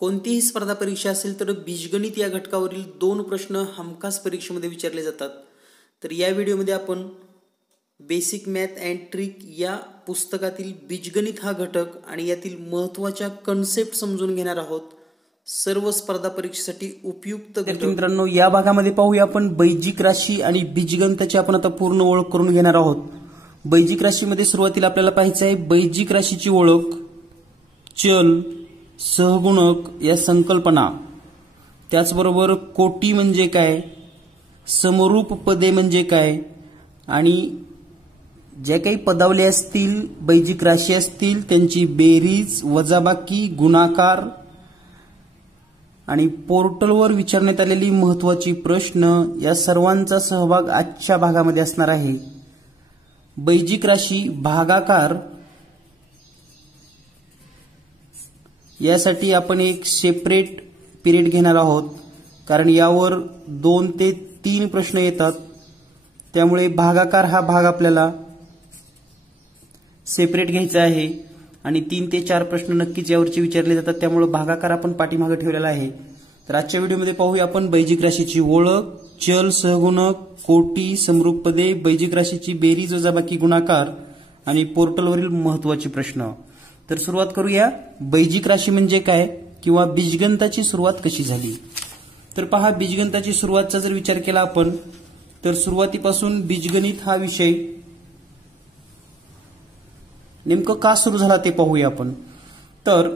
कोणतीही स्पर्धा परीक्षा असेल तर बीजगणित या घटकावरील 2 प्रश्न हमखास परीक्षेमध्ये विचारले जातात. तर या व्हिडिओमध्ये आपण बेसिक मॅथ अँड ट्रिक या पुस्तकातील बीजगणित हा घटक आणि यातील महत्त्वाच्या कन्सेप्ट समजून घेणार आहोत. सर्व स्पर्धा परीक्षेसाठी उपयुक्त घटक. मित्रांनो, या भागामध्ये पाहूया आपण बैजिक राशी आणि बीजगणिताची आपण आता पूर्ण ओळख करून घेणार आहोत. बैजिक राशीमध्ये सुरुवातीला आपल्याला पाहायचं आहे बैजिक राशीची ओळख, चल, सहगुणक या संकल्पना, त्याचबरोबर कोटी म्हणजे काय, समरूप पदे म्हणजे काय आणि ज्या काही पदावली असतील, बैजिक राशी असतील त्यांची बेरीज, वजाबाकी, गुणाकार आणि पोर्टलवर विचारण्यात आलेली महत्त्वाची प्रश्न या सर्वांचा सहभाग आजच्या भागामध्ये असणार आहे. बैजिक राशी भागाकार यासाठी आपण एक सेपरेट पिरियड घेणार आहोत, कारण यावर 2 ते 3 प्रश्न येतात. त्यामुळे भागाकार हा भाग आपल्याला सेपरेट घ्यायचा आहे आणि 3 ते 4 प्रश्न नक्कीच यावरचे विचारले जातात. त्यामुळे भागाकार आपण पाठीमागे ठेवलेला आहे. तर आजच्या व्हिडिओमध्ये पाहूया आपण बैजिक राशीची ओळख, चल, सहगुणक, कोटी, समरूप पदे, बैजिक राशीची बेरीज, वजाबाकी, गुणाकार आणि पोर्टलवरील महत्त्वाचे प्रश्न. तर सुरुवात करूया. बैजिक राशी म्हणजे काय किंवा बीजगणिताची सुरुवात कशी झाली. तर पहा, बीजगणिताची सुरुवातचा जर विचार केला आपण तर सुरुवातीपासून बीजगणित हा विषय नेमकं का सुरू झाला ते पाहूया आपण. तर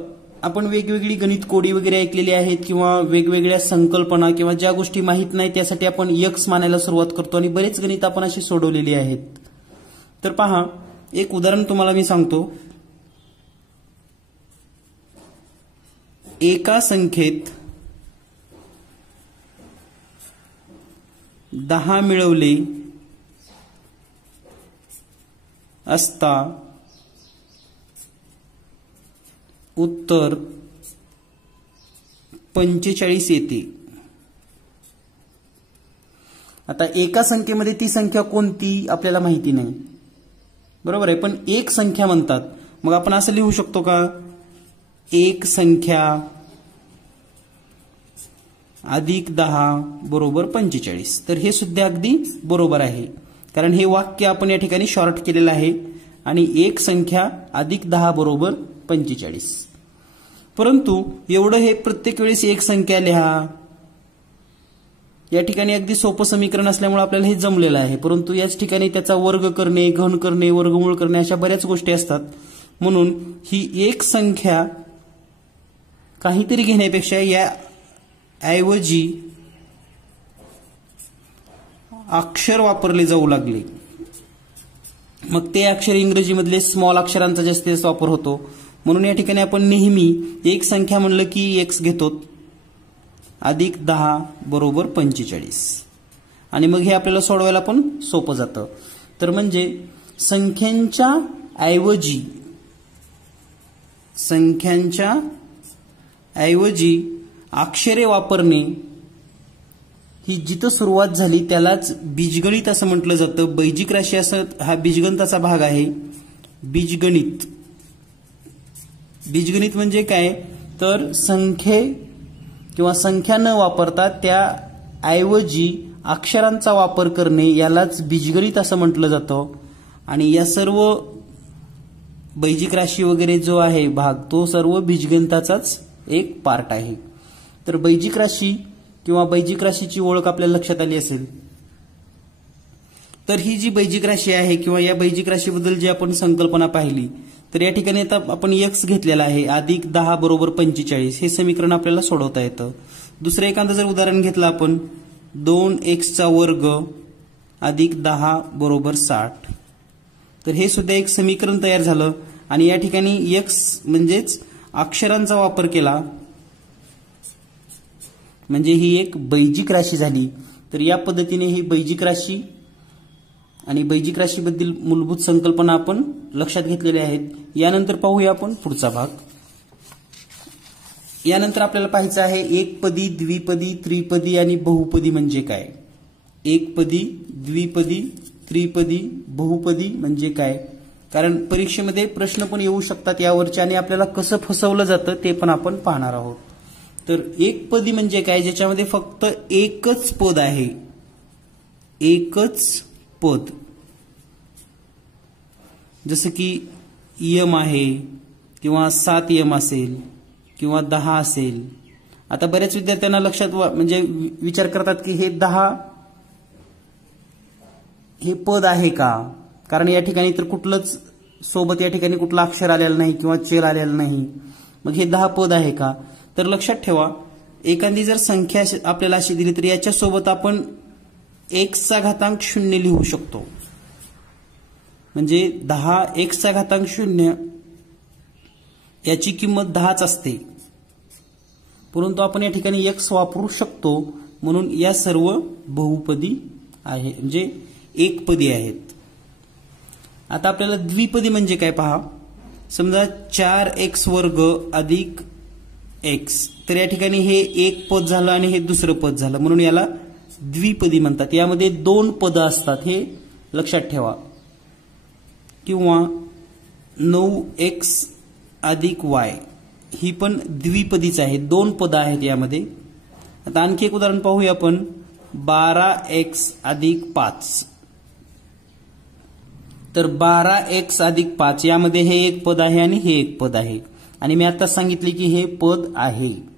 आपण वेगवेगळी गणित कोडी वगैरे ऐकलेली आहेत किंवा वेगवेगळ्या संकल्पना किंवा ज्या गोष्टी माहीत नाही त्यासाठी आपण एक्स मानायला सुरुवात करतो आणि बरेच गणित आपण अशी सोडवलेली आहेत. तर पहा, एक उदाहरण तुम्हाला मी सांगतो. एका संख्येत 10 मिळवले असता उत्तर 45 येते. आता एका संख्येमध्ये ती संख्या कोणती आपल्याला माहिती नाही, बरोबर आहे, पण एक संख्या म्हणतात. मग आपण असं लिहू शकतो का, एक संख्या अधिक 10 बरोबर 45. तर हे सुद्धा अगदी बरोबर आहे, कारण हे वाक्य आपण या ठिकाणी शॉर्ट केलेलं आहे आणि एक संख्या अधिक 10 बरोबर 45. परंतु एवढं हे प्रत्येक वेळेस एक संख्या लिहा, या ठिकाणी अगदी सोपं समीकरण असल्यामुळे आपल्याला हे जमलेलं आहे. परंतु याच ठिकाणी त्याचा वर्ग करणे, घन करणे, वर्गमूळ करणे अशा बऱ्याच गोष्टी असतात. म्हणून ही एक संख्या काहीतरी घेण्यापेक्षा या ऐवजी अक्षर वापरले जाऊ लागले. मग ते अक्षर इंग्रजीमधले स्मॉल अक्षरांचा जास्तीत वापर होतो. म्हणून या ठिकाणी आपण नेहमी एक संख्या म्हणलं की एक्स घेतो, अधिक 10 बरोबर 45 आणि मग हे आपल्याला सोडवायला पण सोपं जातं. तर म्हणजे संख्यांच्या ऐवजी अक्षरे वापरणे ही जिथं सुरुवात झाली त्यालाच बीजगणित असं म्हटलं जातं. बैजिक राशी असं हा बीजगणिताचा भाग आहे. बीजगणित म्हणजे काय, तर संख्या न वापरता त्या ऐवजी अक्षरांचा वापर करणे यालाच बीजगणित असं म्हटलं जातं. आणि या सर्व बैजिक राशी वगैरे जो आहे भाग तो सर्व बीजगणिताचाच एक पार्ट आहे. तर बैजिक राशी किंवा बैजिक राशीची ओळख आपल्याला लक्षात आली असेल. तर ही जी बैजिक राशी आहे किंवा या बैजिक राशीबद्दल जी आपण संकल्पना पाहिली, तर या ठिकाणी आता आपण एक्स घेतलेला आहे, अधिक 10 बरोबर 45 हे समीकरण आपल्याला सोडवता येतं. दुसरं एखादं जर उदाहरण घेतलं आपण, 2x वर्ग अधिक 10 बरोबर 60, तर हे सुद्धा एक समीकरण तयार झालं आणि या ठिकाणी एक्स म्हणजेच अक्षरांचा वापर केला म्हणजे ही एक बैजिक राशी झाली. तर या पद्धतीने ही बैजिक राशी आणि बैजिक राशीबद्दल मूलभूत संकल्पना आपण लक्षात घेतलेल्या आहेत. यानंतर पाहूया आपण पुढचा भाग. यानंतर आपल्याला पाहायचं आहे एकपदी, द्विपदी, त्रिपदी आणि बहुपदी म्हणजे काय. एकपदी, द्विपदी, त्रिपदी, बहुपदी म्हणजे काय, कारण परीक्षेमध्ये प्रश्न पण येऊ शकतात यावरचे आणि आपल्याला कसं फसवलं जातं ते पण आपण पाहणार आहोत. तर एकपदी म्हणजे काय, ज्याच्यामध्ये फक्त एकच पद आहे, एकच पद, जसं की यम आहे किंवा 7 यम असेल किंवा 10 असेल. आता बऱ्याच विद्यार्थ्यांना लक्षात म्हणजे विचार करतात की हे 10 हे पद आहे का, कारण या ठिकाणी तर कुठलंच सोबत या ठिकाणी कुठलं अक्षर आलेलं नाही किंवा चल आलेलं नाही, मग हे 10 पद आहे का. तर लक्षात ठेवा, एखादी जर संख्या आपल्याला अशी दिली तर याच्या सोबत आपण x⁻0 लिहू शकतो. म्हणजे 10 x⁻0 याची किंमत 10च असते, परंतु आपण या ठिकाणी x वापरू शकतो, म्हणून या सर्व बहुपदी आहे, म्हणजे एकपदी आहेत. आता आपल्याला द्विपदी म्हणजे काय पहा. समजा 4x² अधिक x, तर या ठिकाणी हे एक पद झालं आणि हे दुसरं पद झालं, म्हणून याला द्विपदी म्हणतात. यामध्ये 2 पद असतात, हे लक्षात ठेवा. किंवा 9x अधिक y, ही पण द्विपदीच आहे, 2 पद आहेत यामध्ये. आता आणखी एक उदाहरण पाहूया आपण. 12x अधिक 5, तर 12x अधिक 5 यामध्ये हे एक पद आहे आणि हे एक पद आहे, आणि मी आता सांगितले की हे पद आहे.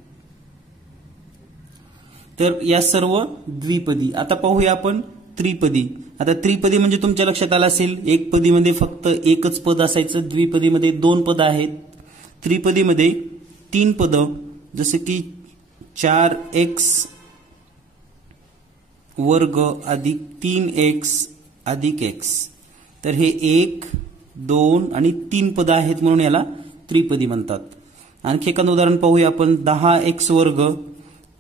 तर या सर्व द्विपदी. आता पाहूया आपण त्रिपदी. आता त्रिपदी म्हणजे तुमच्या लक्षात आलं असेल, एकपदीमध्ये फक्त एकच पद असायचं, द्विपदीमध्ये 2 पद आहेत, त्रिपदीमध्ये 3 पद, जसे की 4x² अधिक 3x अधिक x. तर हे 1, 2 आणि 3 पद आहेत, म्हणून याला त्रिपदी म्हणतात. आणखी एखादं उदाहरण पाहूया आपण. 10x²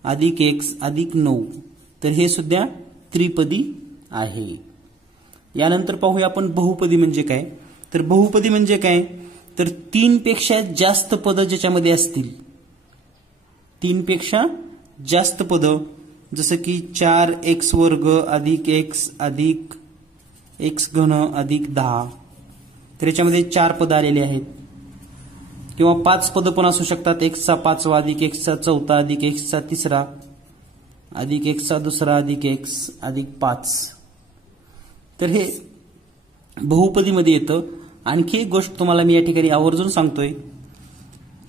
अधिक x अधिक 9, तर हे सुद्धा त्रिपदी आहे. यानंतर पाहूया आपण बहुपदी म्हणजे काय. तर बहुपदी म्हणजे काय, तर 3 पेक्षा जास्त पद ज्याच्यामध्ये असतील, 3 पेक्षा जास्त पद, जसं की 4x² अधिक x अधिक x³ अधिक 10, तर याच्यामध्ये 4 पद आलेले आहेत. किंवा 5 पद पण असू शकतात. x⁻5 अधिक x⁻4 अधिक x⁻3 अधिक x⁻2 अधिक x अधिक 5, तर हे बहुपदीमध्ये येतं. आणखी एक गोष्ट तुम्हाला मी या ठिकाणी आवर्जून सांगतोय.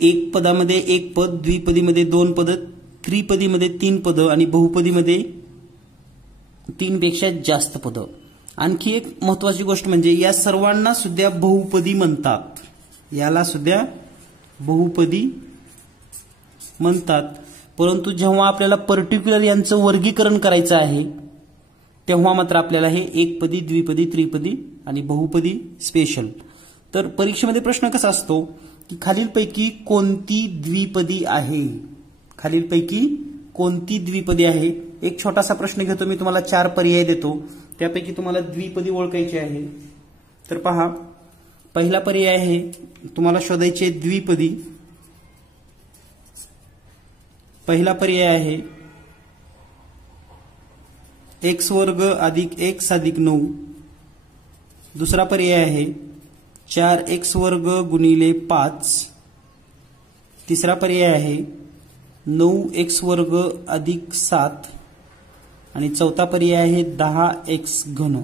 एक पदामध्ये एक पद, द्विपदीमध्ये 2 पद, त्रिपदीमध्ये 3 पद आणि बहुपदीमध्ये 3 पेक्षा जास्त पद. आणखी एक महत्वाची गोष्ट म्हणजे या सर्वांना सुद्धा बहुपदी म्हणतात, याला सुद्धा बहुपदी म्हणतात. परंतु जेव्हा आपल्याला पर्टिक्युलर यांचं वर्गीकरण करायचं आहे, तेव्हा मात्र आपल्याला हे एकपदी, द्विपदी, त्रिपदी आणि बहुपदी स्पेशल. तर परीक्षेमध्ये प्रश्न कसा असतो की खालीलपैकी कोणती द्विपदी आहे, खालीलपैकी कोणती द्विपदी आहे. एक छोटासा प्रश्न घेतो मी, तुम्हाला 4 पर्याय देतो, त्यापैकी तुम्हाला द्विपदी ओळखायची आहे. तर पहा, पहिला पर्याय आहे तुम्हाला शोधायचे द्विपदी. पहिला पर्याय आहे x² अधिक x अधिक 9. दुसरा पर्याय आहे 4x² गुणिले 5. तिसरा पर्याय आहे 9x² अधिक 7 आणि चौथा पर्याय आहे 10x³.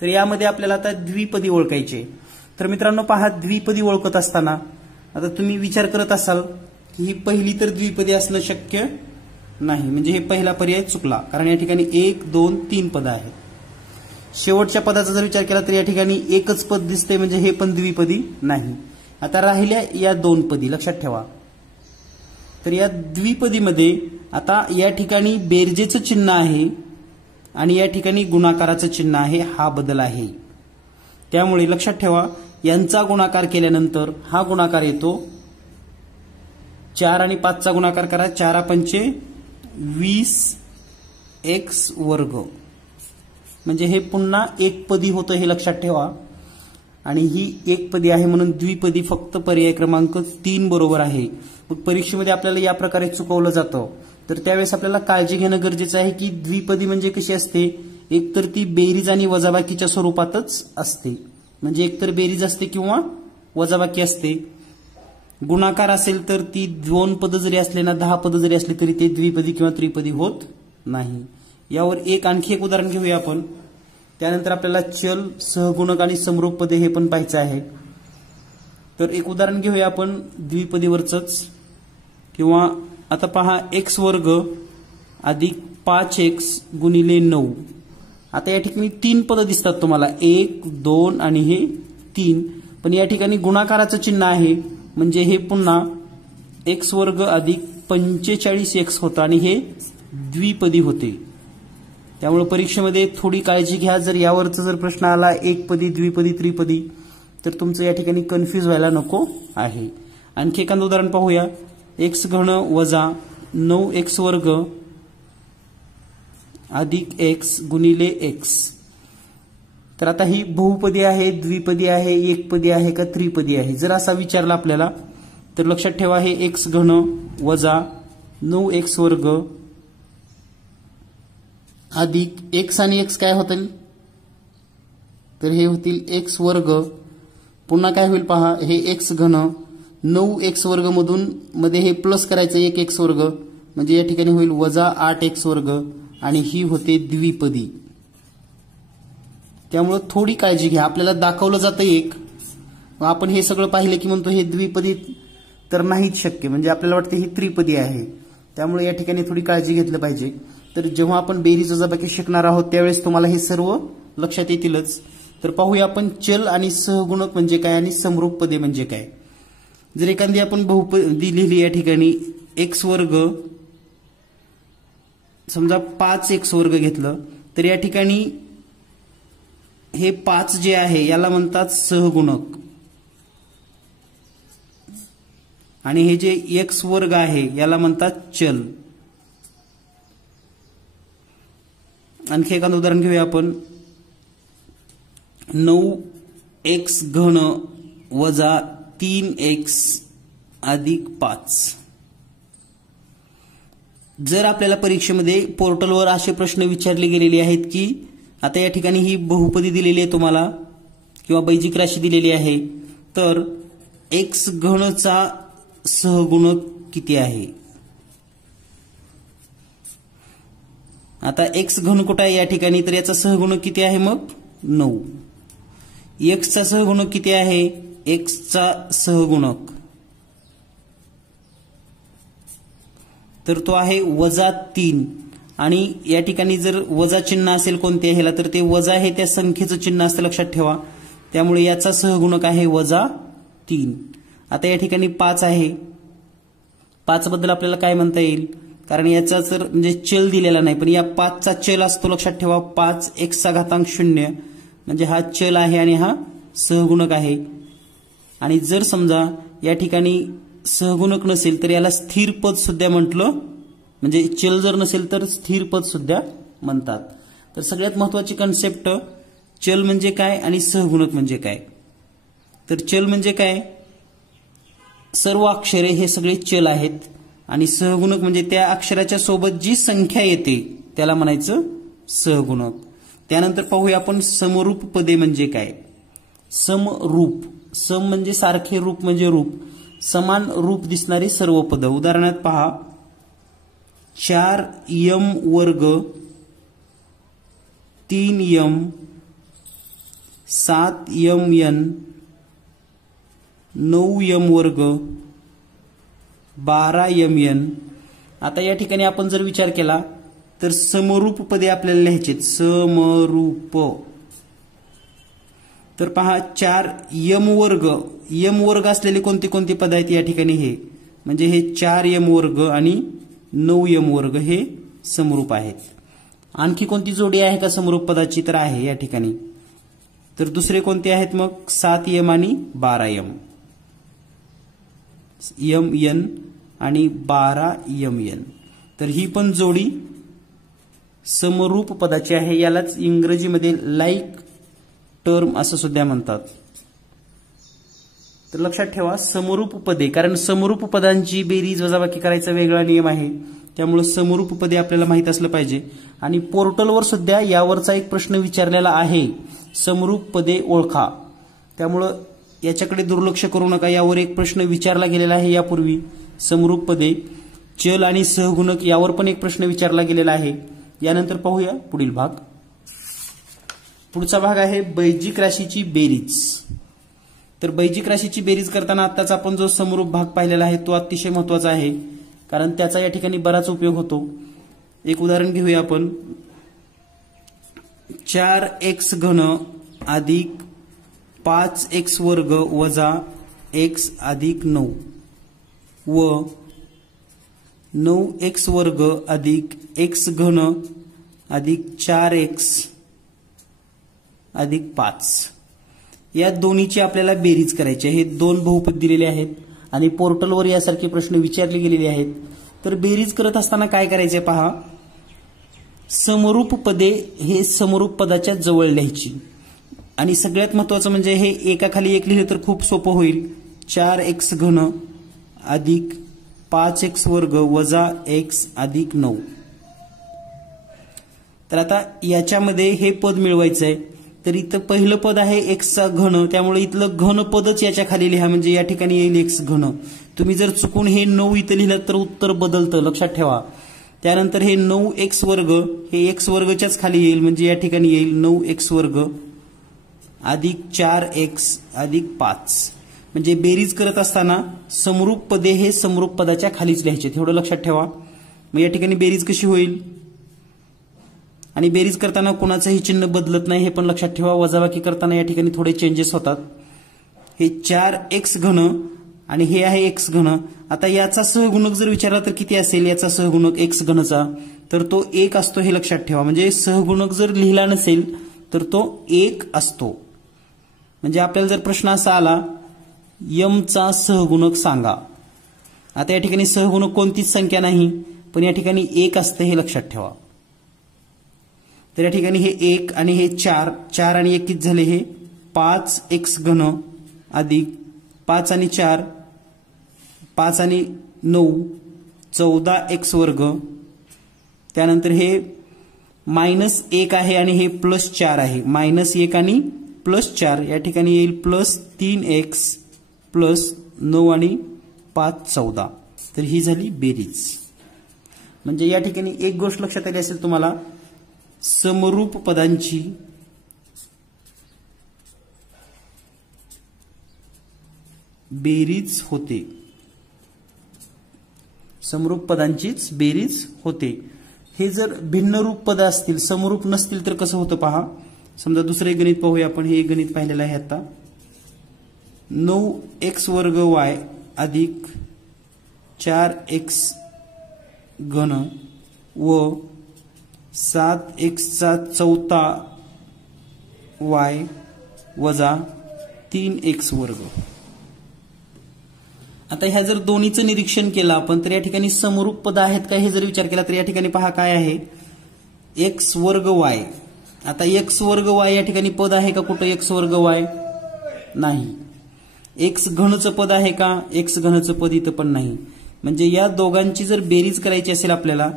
तर यामध्ये आपल्याला आता द्विपदी ओळखायचे. तर मित्रांनो पहा, द्विपदी ओळखत असताना आता तुम्ही विचार करत असाल की ही पहिली तर द्विपदी असणं शक्य नाही, म्हणजे हे पहिला पर्याय चुकला, कारण या ठिकाणी 1, 2, 3 पद आहेत. शेवटच्या पदाचा जर विचार केला तर या ठिकाणी एकच पद दिसते, म्हणजे हे पण द्विपदी नाही. आता राहिल्या या 2 पदी, लक्षात ठेवा. तर या द्विपदीमध्ये आता या ठिकाणी बेरजेचं चिन्ह आहे आणि या ठिकाणी गुणाकाराचं चिन्ह आहे, हा बदल आहे. त्यामुळे लक्षात ठेवा, यांचा गुणाकार केल्यानंतर हा गुणाकार येतो. 4 आणि 5चा गुणाकार करा, 4×5 20x², म्हणजे हे पुन्हा एकपदी होतं, हे लक्षात ठेवा. आणि ही एकपदी आहे, म्हणून द्विपदी फक्त पर्याय क्रमांक 3 बरोबर आहे. मग परीक्षेमध्ये आपल्याला या प्रकारे चुकवलं जातं, तर त्यावेळेस आपल्याला काळजी घेणं गरजेचं आहे की द्विपदी म्हणजे कशी असते, एकतर ती बेरीज आणि वजाबाकीच्या स्वरूपातच असते, म्हणजे एकतर बेरीज असते किंवा वजाबाकी असते. गुणाकार असेल तर ती 2 पद जरी असले ना 10 पद जरी असली तरी ते द्विपदी किंवा त्रिपदी होत नाही. यावर आणखी एक उदाहरण घेऊया आपण. त्यानंतर आपल्याला चल, सहगुणक आणि समरूप पदे हे पण पाहायचं आहे. तर एक उदाहरण घेऊया आपण द्विपदीवरच. किंवा आता पहा x वर्ग अधिक 5x गुणिले 9. आता या ठिकाणी 3 पद दिसतात तुम्हाला, 1 2 आणि हे 3. पण या ठिकाणी गुणाकाराचं चिन्ह आहे म्हणजे हे पुन्हा x वर्ग अधिक 45x होतं आणि हे द्विपदी होते. त्यामुळे परीक्षेमध्ये थोडी काळजी घ्या. जर यावरचा जर प्रश्न आला एकपदी, द्विपदी, त्रिपदी तर तुमचं या ठिकाणी कन्फ्यूज व्हायला नको आहे. आणखी एखादं उदाहरण पाहूया. x घन वजा 9x वर्ग अधिक x गुणिले x. तर आता ही बहुपदी आहे, द्विपदी आहे, एकपदी आहे का त्रिपदी आहे जर असा विचारला आपल्याला तर लक्षात ठेवा हे x घन वजा 9x वर्ग अधिक x आणि x काय होतील तर हे होतील x वर्ग. पुन्हा काय होईल पहा, हे x घन 9x वर्ग मधून मध्ये हे प्लस करायचं 1x वर्ग म्हणजे या ठिकाणी होईल वजा 8x वर्ग आणि ही होते द्विपदी. त्यामुळे थोडी काळजी घ्या. आपल्याला दाखवलं जातं एक, आपण हे सगळं पाहिलं की म्हणतो हे द्विपदी तर नाहीच शक्य, म्हणजे आपल्याला वाटतं ही त्रिपदी आहे. त्यामुळे या ठिकाणी थोडी काळजी घेतलं पाहिजे. तर जेव्हा आपण बेरीज वजाबाकी शिकणार आहोत त्यावेळेस तुम्हाला हे सर्व लक्षात येतीलच. तर पाहूया आपण चल आणि सहगुणक म्हणजे काय आणि समरूप पदे म्हणजे काय. जर एखादी आपण बहुपदी लिहिली या ठिकाणी x वर्ग समजा 5x वर्ग घेतलं तर या ठिकाणी हे 5 जे आहे याला म्हणतात सहगुणक आणि हे जे x वर्ग आहे याला म्हणतात चल. आणखी एखादं उदाहरण घेऊया आपण. 9x घन वजा 3x अधिक 5. जर आपल्याला परीक्षेमध्ये पोर्टलवर असे प्रश्न विचारले गेलेले आहेत की आता या ठिकाणी ही बहुपदी दिलेली आहे तुम्हाला किंवा बैजिक राशी दिलेली आहे तर x घनचा सहगुणक किती आहे. आता x घन कुठे आहे या ठिकाणी तर याचा सहगुणक किती आहे मग 9. x चा सहगुणक किती आहे, x चा सहगुणक तर तो आहे वजा 3 आणि या ठिकाणी जर वजा चिन्ह असेल कोणत्या ह्याला तर ते वजा हे त्या संख्येचं चिन्ह असतं लक्षात ठेवा. त्यामुळे याचा सहगुणक आहे वजा 3. आता या ठिकाणी 5 आहे. 5 बद्दल आपल्याला काय म्हणता येईल कारण याचा जर म्हणजे चल दिलेला नाही पण या 5 चा चल असतो लक्षात ठेवा. 5x चा घातांक 0 म्हणजे हा चल आहे आणि हा सहगुणक आहे. आणि जर समजा या ठिकाणी सहगुणक नसेल तर याला स्थिर पद सुद्धा म्हटलं, म्हणजे चल जर नसेल तर स्थिर पद सुद्धा म्हणतात. तर सगळ्यात महत्वाची कन्सेप्ट चल म्हणजे काय आणि सहगुणक म्हणजे काय. तर चल म्हणजे काय, सर्व अक्षरे हे सगळे चल आहेत आणि सहगुणक म्हणजे त्या अक्षराच्या सोबत जी संख्या येते त्याला म्हणायचं सहगुणक. त्यानंतर पाहूया आपण समरूप पदे म्हणजे काय. समरूप, सम म्हणजे सारखे, रूप म्हणजे रूप, समान रूप दिसणारी सर्व पद. उदाहरणार्थ पहा 4m वर्ग 3m 7mn 9m वर्ग 12mn. आता या ठिकाणी आपण जर विचार केला तर समरूप पदे आपल्याला लिहायचे. समरूप तर पहा 4m वर्ग, m वर्ग असलेले कोणते कोणते पद आहेत या ठिकाणी हे म्हणजे हे 4m वर्ग आणि 9m वर्ग हे समरूप आहेत. आणखी कोणती जोडी आहे का समरूप पदाची तर आहे या ठिकाणी. तर दुसरे कोणते आहेत मग 7m आणि 12m, mn आणि 12mn. तर ही पण जोडी समरूप पदाची आहे. यालाच इंग्रजीमध्ये लाईक टर्म असं सुद्धा म्हणतात. तर लक्षात ठेवा समरूप पदे, कारण समरूप पदांची बेरीज वजाबाकी करायचा वेगळा नियम आहे. त्यामुळे समरूप पदे आपल्याला माहित असलं पाहिजे. आणि पोर्टलवर सुद्धा यावरचा एक प्रश्न विचारलेला आहे, समरूप पदे ओळखा. त्यामुळे याच्याकडे दुर्लक्ष करू नका. यावर एक प्रश्न विचारला गेलेला आहे यापूर्वी. समरूप पदे, चल आणि सहगुणक यावर पण एक प्रश्न विचारला गेलेला आहे. यानंतर पाहूया पुढील भाग. पुढचा भाग आहे बैजिक राशीची बेरीज. तर बैजिक राशीची बेरीज करताना आत्ताच आपण जो समरूप भाग पाहिलेला आहे तो अतिशय महत्वाचा आहे, कारण त्याचा या ठिकाणी बराच उपयोग होतो. एक उदाहरण घेऊया आपण. 4x घन अधिक 5x वर्ग वजा x अधिक 9 व 9x वर्ग अधिक x घन अधिक 4x अधिक 5 या दोन्हीची आपल्याला बेरीज करायची आहे. हे दोन बहुपद दिलेले आहेत आणि पोर्टलवर यासारखे प्रश्न विचारले गेलेले आहेत. तर बेरीज करत असताना काय करायचे पहा. समरूप पदे हे समरूप पदाच्या जवळ लिहायची आणि सगळ्यात महत्वाचं म्हणजे हे एकाखाली एक लिहिलं तर खूप सोपं होईल. 4x घन अधिक 5x वर्ग वजा x अधिक 9. तर आता याच्यामध्ये हे पद मिळवायचं आहे. तर इथं पहिलं पद आहे x चा घन, त्यामुळे इथलं घन पदच याच्या खाली लिहा, म्हणजे या ठिकाणी येईल x घन. तुम्ही जर चुकून हे 9 इथं लिहिलं तर उत्तर बदलतं, लक्षात ठेवा. त्यानंतर हे 9x वर्ग हे x वर्गच्याच खाली येईल, म्हणजे या ठिकाणी येईल 9x वर्ग अधिक 4x अधिक 5. म्हणजे बेरीज करत असताना समरूप पदे हे समरूप पदाच्या खालीच लिहायचे, तेवढं लक्षात ठेवा. मग या ठिकाणी बेरीज कशी होईल. आणि बेरीज करताना कोणाचंही चिन्ह बदलत नाही हे पण लक्षात ठेवा. वजाबाकी करताना या ठिकाणी थोडे चेंजेस होतात. हे 4x घन आणि हे आहे x घन. आता याचा सहगुणक जर विचारला तर किती असेल याचा सहगुणक x घनचा, तर तो 1 असतो हे लक्षात ठेवा. म्हणजे सहगुणक जर लिहिला नसेल तर तो 1 असतो. म्हणजे आपल्याला जर प्रश्न असा आला m चा सहगुणक सांगा. आता या ठिकाणी सहगुणक कोणतीच संख्या नाही, पण या ठिकाणी 1 असते हे लक्षात ठेवा. तर या ठिकाणी हे 1 आणि हे 4 आणि 1 किती झाले, हे 5x घन अधिक 5 आणि 4 5 आणि 9 14x वर्ग. त्यानंतर हे -1 आहे आणि हे +4 आहे. -1 आणि +4 या ठिकाणी येईल +3x +9 आणि 5 14. तर ही झाली बेरीज. म्हणजे या ठिकाणी एक गोष्ट लक्षात आली असेल तुम्हाला, समरूप पदांची बेरीज होते. समरूप पदांचीच बेरीज होते. हे जर भिन्न रूप पद असतील, समरूप नसतील तर कसं होतं पहा. समजा दुसरे गणित पाहूया आपण. हे गणित पाहिलेलं आहे आता. 9x वर्ग y अधिक 4x घन व 7x चा चौथा y वजा 3x वर्ग. आता ह्या जर दोन्हीचं निरीक्षण केलं आपण तर या ठिकाणी समरूप पद आहेत का हे जर विचार केला तर या ठिकाणी पहा काय आहे, x वर्ग y. आता x वर्ग y या ठिकाणी पद आहे का कुठं x वर्ग y नाही. x घनचं पद आहे का, x घनचं पद इथं पण नाही. म्हणजे या दोघांची जर बेरीज करायची असेल आपल्याला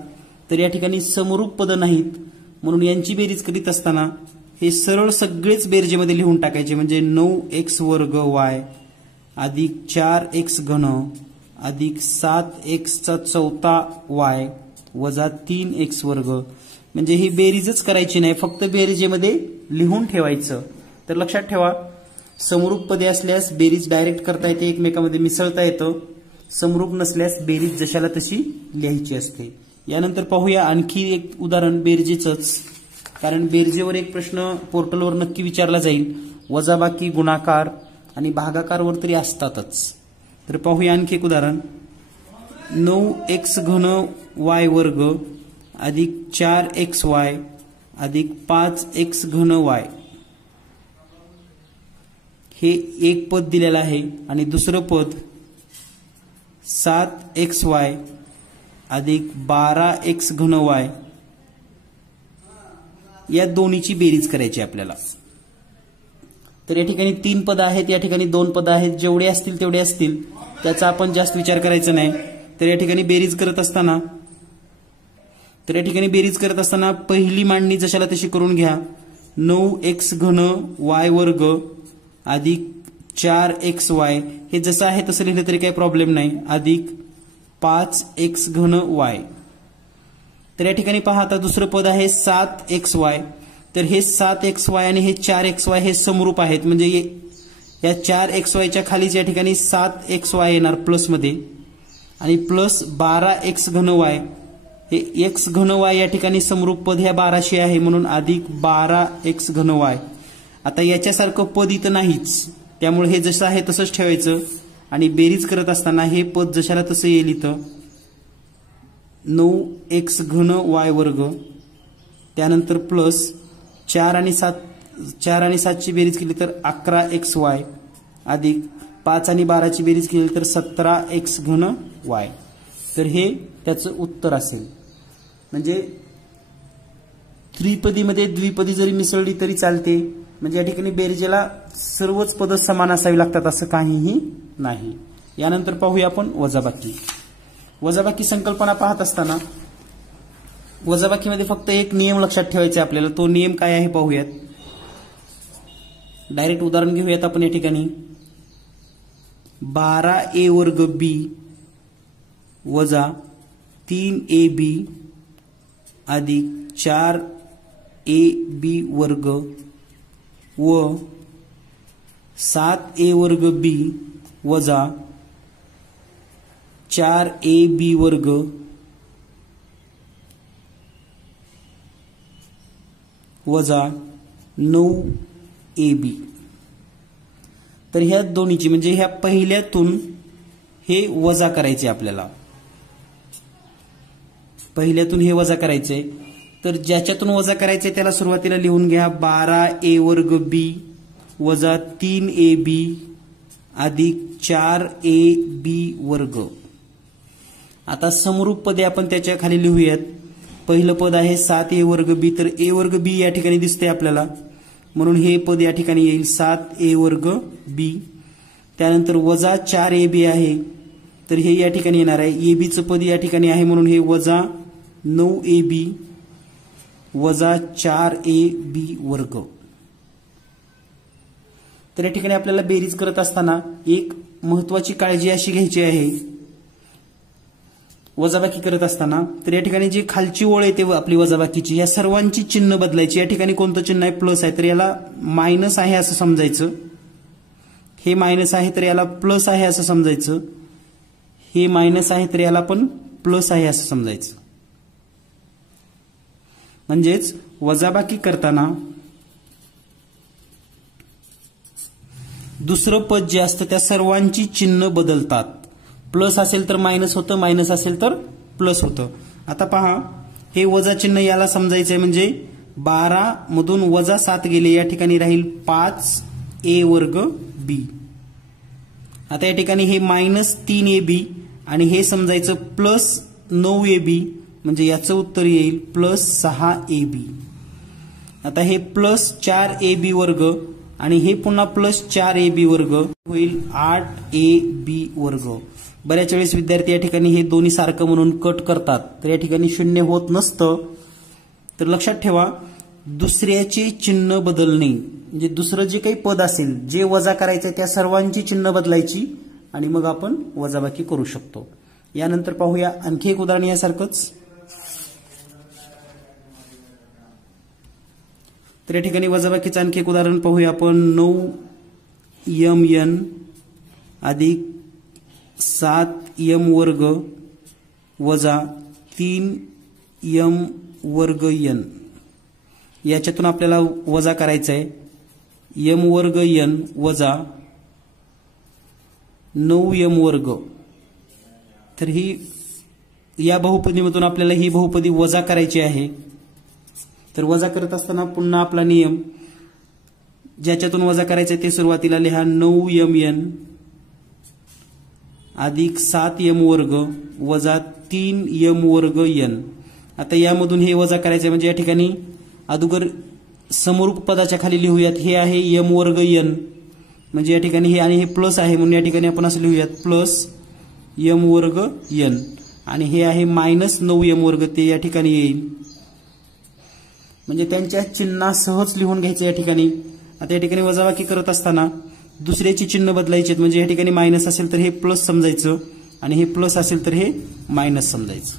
तर या ठिकाणी समरूप पद नाहीत, म्हणून यांची बेरीज करीत असताना हे सरळ सगळेच बेरजेमध्ये लिहून टाकायचे. म्हणजे 9x वर्ग y अधिक 4x घन अधिक 7x चा चौथा y वजा 3x वर्ग. म्हणजे ही बेरीजच करायची नाही, फक्त बेरजेमध्ये लिहून ठेवायचं. तर लक्षात ठेवा, समरूप पदे असल्यास बेरीज डायरेक्ट करता येते, एकमेकांमध्ये मिसळता येतं. समरूप नसल्यास बेरीज जशाला तशी लिहायची असते. यानंतर पाहूया आणखी एक उदाहरण बेरजेचंच, कारण बेरजेवर एक प्रश्न पोर्टलवर नक्की विचारला जाईल. वजाबाकी, गुणाकार आणि भागाकारवर तरी असतातच. तर पाहूया आणखी एक उदाहरण. 9x घन y वर्ग अधिक 4xy अधिक 5x घन y. हे एक पद दिलेलं आहे आणि दुसरं पद 7xy अधिक 12x घन y. या दोन्हीची बेरीज करायची आपल्याला. तर या ठिकाणी 3 पद आहेत, या ठिकाणी 2 पद आहेत. जेवढे असतील तेवढे असतील, त्याचा आपण जास्त विचार करायचा नाही. तर या ठिकाणी बेरीज करत असताना पहिली मांडणी जशाला तशी करून घ्या. 9x घन y वर्ग अधिक 4xy हे जसं आहे तसं लिहिलं तरी काही प्रॉब्लेम नाही, अधिक 5x घन y. तर या ठिकाणी पहा आता दुसरं पद आहे 7xy. तर हे 7xy आणि हे 4xy हे समरूप आहेत, म्हणजे या 4xyच्या खालीच या ठिकाणी 7xy येणार प्लस मध्ये, आणि प्लस 12x घन y हे x घन y या ठिकाणी समरूप पद ह्या 12शी आहे, म्हणून अधिक 12x घन y. आता याच्यासारखं पद इथं नाहीच, त्यामुळे हे जसं आहे तसंच ठेवायचं आणि बेरीज करत असताना हे पद जशाला तसं येईल इथं 9x घन y वर्ग, त्यानंतर प्लस 4 आणि 7ची बेरीज केली तर 11xy, अधिक 5 आणि 12ची बेरीज केली तर 17x घन y. तर हे त्याचं उत्तर असेल. म्हणजे त्रिपदीमध्ये द्विपदी जरी मिसळली तरी चालते, म्हणजे या ठिकाणी बेरजेला सर्वच पद समान असावी लागतात असं काहीही नाही. यानंतर पाहूया आपण वजाबाकी. वजाबाकी संकल्पना पाहत असताना वजाबाकीमध्ये फक्त एक नियम लक्षात ठेवायचा आहे आपल्याला. तो नियम काय आहे पाहूयात. डायरेक्ट उदाहरण घेऊयात आपण. या ठिकाणी 12a वर्ग b वजा 3ab अधिक 4ab वर्ग व 7a वर्ग b वजा 4ab वर्ग वजा 9ab. तर ह्या दोन्हीची म्हणजे ह्या पहिल्यातून हे वजा करायचे आपल्याला. पहिल्यातून हे वजा करायचे, तर ज्याच्यातून वजा करायचे त्याला सुरुवातीला लिहून घ्या. 12a वर्ग b वजा 3ab अधिक 4ab वर्ग. आता समरूप पदे आपण त्याच्या खाली लिहूयात. पहिलं पद आहे 7a वर्ग b, तर a वर्ग b या ठिकाणी दिसते आपल्याला, म्हणून हे पद या ठिकाणी येईल 7a वर्ग b. त्यानंतर वजा 4ab आहे, तर हे या ठिकाणी येणार आहे. ab चं पद या ठिकाणी आहे, म्हणून हे वजा 9ab वजा 4ab वर्ग. तर या ठिकाणी आपल्याला बेरीज करत असताना एक महत्वाची काळजी अशी घ्यायची आहे वजाबाकी करत असताना. तर या ठिकाणी जी खालची ओळ येते आपली वजाबाकीची, या सर्वांची चिन्ह बदलायची. या ठिकाणी कोणतं चिन्ह आहे? प्लस आहे, तर याला मायनस आहे असं समजायचं. हे मायनस आहे तर याला प्लस आहे असं समजायचं. हे मायनस आहे तर याला पण प्लस आहे असं समजायचं. म्हणजेच वजाबाकी करताना दुसरं पद जे असतं त्या सर्वांची चिन्ह बदलतात. प्लस असेल तर मायनस होतं, मायनस असेल तर प्लस होतं. आता पहा, हे वजा चिन्ह याला समजायचंय, म्हणजे 12 मधून वजा 7 गेले, या ठिकाणी राहील 5a वर्ग b. आता या ठिकाणी हे मायनस 3ab आणि हे समजायचं प्लस 9ab, म्हणजे याचं उत्तर येईल प्लस 6ab. आता हे प्लस 4ab वर्ग आणि हे पुन्हा प्लस 4ab वर्ग होईल 8ab वर्ग. बऱ्याच वेळेस विद्यार्थी या ठिकाणी हे दोन्ही सारखं म्हणून कट करतात, तर या ठिकाणी शून्य होत नसतं. तर लक्षात ठेवा, दुसऱ्याचे चिन्ह बदलणे म्हणजे दुसरं जे काही पद असेल जे वजा करायचंय त्या सर्वांची चिन्ह बदलायची आणि मग आपण वजाबाकी करू शकतो. यानंतर पाहूया आणखी एक उदाहरण यासारखंच. तर या ठिकाणी वजाबाकीचं आणखी एक उदाहरण पाहूया आपण. 9mn अधिक 7m वर्ग वजा 3m वर्ग n. याच्यातून आपल्याला वजा करायचं आहे m वर्ग n वजा 9m वर्ग. तर ही या बहुपदीमधून आपल्याला ही बहुपदी वजा करायची आहे. तर वजा करत असताना पुन्हा आपला नियम, ज्याच्यातून वजा करायचं ते सुरुवातीला लिहा. 9mn अधिक 7m वर्ग वजा 3m वर्ग n. आता यामधून हे वजा करायचं म्हणजे या ठिकाणी अगोदर समरूप पदाच्या खाली लिहूयात. हे आहे m वर्ग n, म्हणजे या ठिकाणी हे आणि हे प्लस आहे म्हणून या ठिकाणी आपण असं लिहूयात प्लस m वर्ग n. आणि हे आहे मायनस 9m वर्ग, ते या ठिकाणी येईल. म्हणजे त्यांच्या चिन्ह सहज लिहून घ्यायचं या ठिकाणी. आता या ठिकाणी वजाबाकी करत असताना दुसऱ्याची चिन्ह बदलायचे, म्हणजे या ठिकाणी मायनस असेल तर हे प्लस समजायचं आणि हे प्लस असेल तर हे मायनस समजायचं.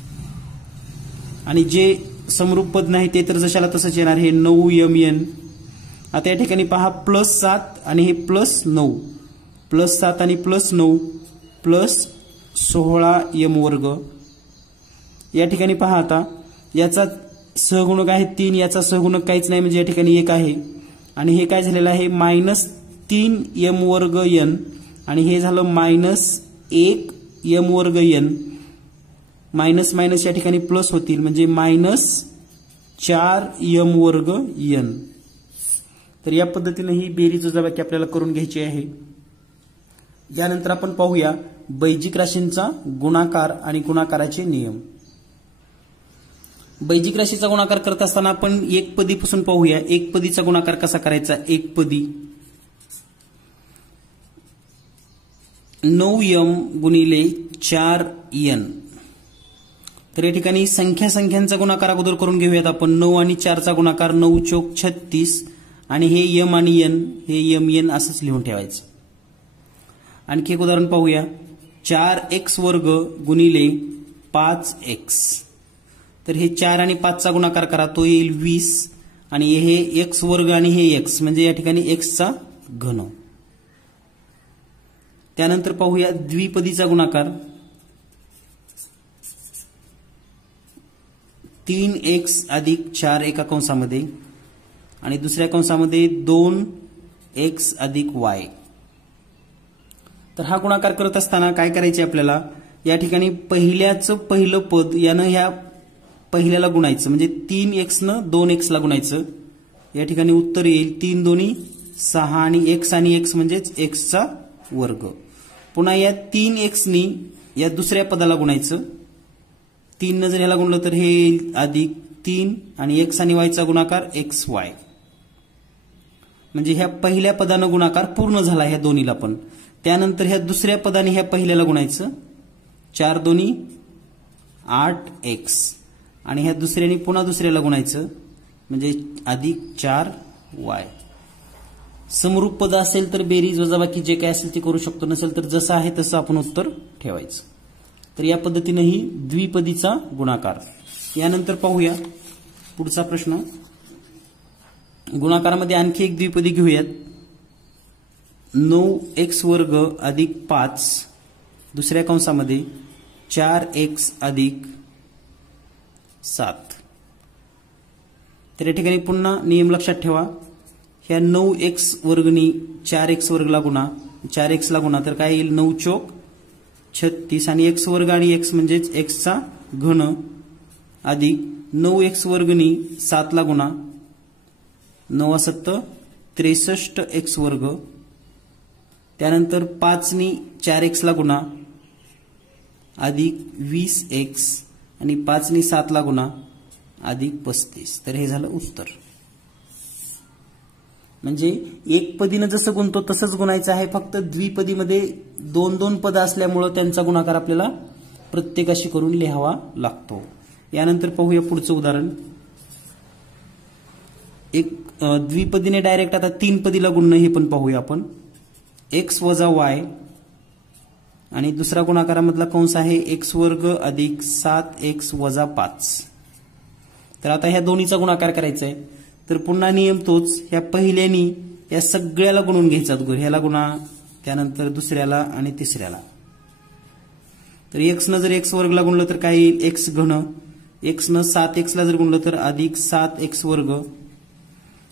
आणि जे समरूप पद नाही ते तर जशाला तसंच येणार. हे 9mn. आता या ठिकाणी पहा +7 आणि हे +9, +7 आणि +9 +16m वर्ग. या ठिकाणी पहा आता याचा सहगुणक आहे 3, याचा सहगुणक काहीच नाही म्हणजे या ठिकाणी 1 आहे. आणि हे काय झालेलं आहे -3m वर्ग n आणि हे झालं -1m वर्ग n. मायनस मायनस या ठिकाणी प्लस होतील म्हणजे -4m वर्ग n. तर या पद्धतीने ही बेरीज वजाबाकी आपल्याला करून घ्यायची आहे. यानंतर आपण पाहूया बैजिक राशींचा गुणाकार आणि गुणाकाराचे नियम. बैजिक राशीचा गुणाकार करत असताना आपण एकपदीपासून पाहूया. एकपदीचा गुणाकार कसा करायचा. एकपदी 9m गुणिले 4n. तर या ठिकाणी संख्यांचा गुणाकार अगोदर करून घेऊयात आपण. 9 आणि 4चा गुणाकार 9 चोक 36 आणि हे m आणि n हे mn असंच लिहून ठेवायचं. आणखी एक उदाहरण पाहूया. 4x वर्ग गुणिले 5x. तर हे 4 आणि 5चा गुणाकार करा तो येईल 20 आणि हे x वर्ग आणि हे x म्हणजे या ठिकाणी x चा घन. त्यानंतर पाहूया द्विपदीचा गुणाकार. 3x अधिक 4 एका कंसामध्ये आणि दुसऱ्या कंसामध्ये 2x अधिक y. तर हा गुणाकार करत असताना काय करायचे आपल्याला. या ठिकाणी पहिलं पद यानं ह्या पहिल्याला गुणायचं म्हणजे 3x न 2x ला गुणायचं. या ठिकाणी उत्तर येईल 3 दोन्ही 6 आणि x आणि x म्हणजेच x चा वर्ग. पुन्हा या 3x नी या दुसऱ्या पदाला गुणायचं. 3 न जर ह्याला गुणलं तर हे येईल अधिक 3 आणि x आणि y चा गुणाकार xy. म्हणजे ह्या पहिल्या पदानं गुणाकार पूर्ण झाला ह्या दोन्हीला पण. त्यानंतर ह्या दुसऱ्या पदाने ह्या पहिल्याला गुणायचं. 4 दोन्ही 8x आणि ह्या दुसऱ्याने पुन्हा दुसऱ्याला गुणायचं म्हणजे अधिक 4y. समरूप पद असेल तर बेरीज वजाबाकी जे काय असेल ते करू शकतो, नसेल तर जसं आहे तसं आपण उत्तर ठेवायचं. तर या पद्धतीने ही द्विपदीचा गुणाकार. यानंतर पाहूया पुढचा प्रश्न. गुणाकारामध्ये आणखी एक द्विपदी घेऊयात. 9x वर्ग अधिक 5 दुसऱ्या कंसामध्ये 4x अधिक 7. तर या ठिकाणी पुन्हा नियम लक्षात ठेवा. ह्या 9x वर्गनी 4x वर्गला गुणा, 4x ला गुणा तर काय येईल 9 चोक 36 आणि x वर्ग आणि x म्हणजेच x चा घन अधिक 9x वर्गनी 7 ला गुणा 9 7 63x वर्ग. त्यानंतर 5 नी 4x ला गुणा अधिक 20x आणि 5 नी 7 ला गुणा अधिक 35. तर हे झालं उत्तर. म्हणजे एकपदीनं जसं गुणतो तसंच गुणायचं आहे. फक्त द्विपदीमध्ये 2-2 पद असल्यामुळं त्यांचा गुणाकार आपल्याला प्रत्येकाशी करून लिहावा लागतो. यानंतर पाहूया पुढचं उदाहरण. एक द्विपदीने डायरेक्ट आता 3 पदीला गुणणं हे पण पाहूया आपण. x वजा y आणि दुसरा गुणाकारामधला कंस आहे x वर्ग अधिक 7x वजा 5. तर आता ह्या दोन्हीचा गुणाकार करायचा आहे. तर पुन्हा नियम तोच. ह्या पहिल्यानी या सगळ्याला गुणून घ्यायचा. ह्याला गुणा, त्यानंतर दुसऱ्याला आणि तिसऱ्याला. तर x न जर x वर्गला गुणलं तर काय येईल x घन. x न 7x ला जर गुणलं तर अधिक 7x वर्ग.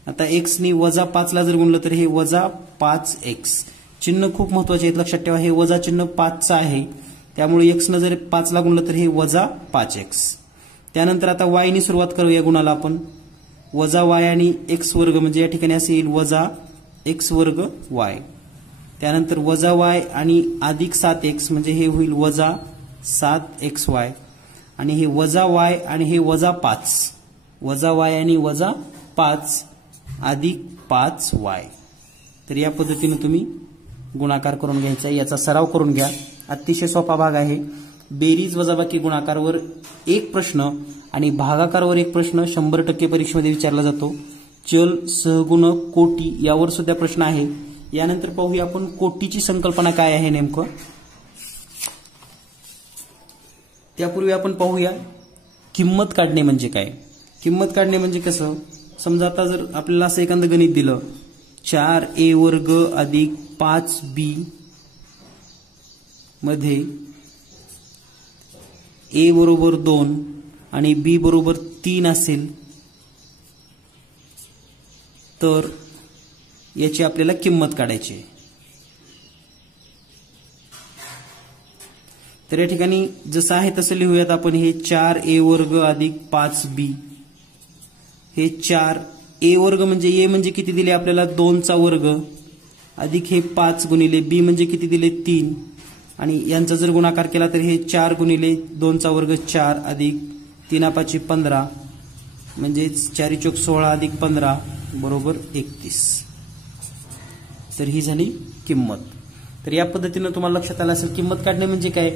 आता x नी वजा 5 ला जर गुणलं तर हे वजा 5x. चिन्ह खूप महत्वाचे आहेत लक्षात ठेवा. हे वजा चिन्ह 5चं आहे त्यामुळे x न जर 5 ला गुणलं तर हे वजा 5x. त्यानंतर आता y नी सुरुवात करूया गुणाला आपण. वजा y आणि x वर्ग म्हणजे या ठिकाणी असे येईल वजा x वर्ग y. त्यानंतर वजा y आणि अधिक 7x म्हणजे हे होईल वजा 7xy आणि हे वजा y आणि हे वजा 5. वजा y आणि वजा 5 अधिक 5y. तर या पद्धतीने तुम्ही गुणाकार करून घ्यायचा. याचा सराव करून घ्या. अतिशय सोपा भाग आहे. बेरीज वजाबाकी गुणाकारवर एक प्रश्न आणि भागाकारवर एक प्रश्न 100% परीक्षेमध्ये विचारला जातो. चल सहगुणक कोटी यावर सुद्धा प्रश्न आहे. यानंतर पाहूया आपण कोटीची संकल्पना काय आहे नेमकं. त्यापूर्वी आपण पाहूया किंमत काढणे म्हणजे काय. किंमत काढणे म्हणजे कसं, समजा आता जर आपल्याला असं एखादं गणित दिलं 4a वर्ग अधिक 5b मध्ये a बरोबर 2 आणि b बरोबर 3 असेल तर याची आपल्याला किंमत काढायची आहे. तर या ठिकाणी जसं आहे तसं लिहूयात आपण. हे 4a वर्ग अधिक 5b, हे 4a वर्ग म्हणजे a म्हणजे किती दिले आपल्याला 2चा वर्ग, अधिक हे 5 गुणिले b म्हणजे किती दिले 3, आणि यांचा जर गुणाकार केला तर हे 4 गुणिले 2चा वर्ग 4 अधिक 3 5 15 म्हणजे 4 चौक 16 अधिक 15 बरोबर 31. तर ही झाली किंमत. तर या पद्धतीने तुम्हाला लक्षात आलं असेल किंमत काढणे म्हणजे काय.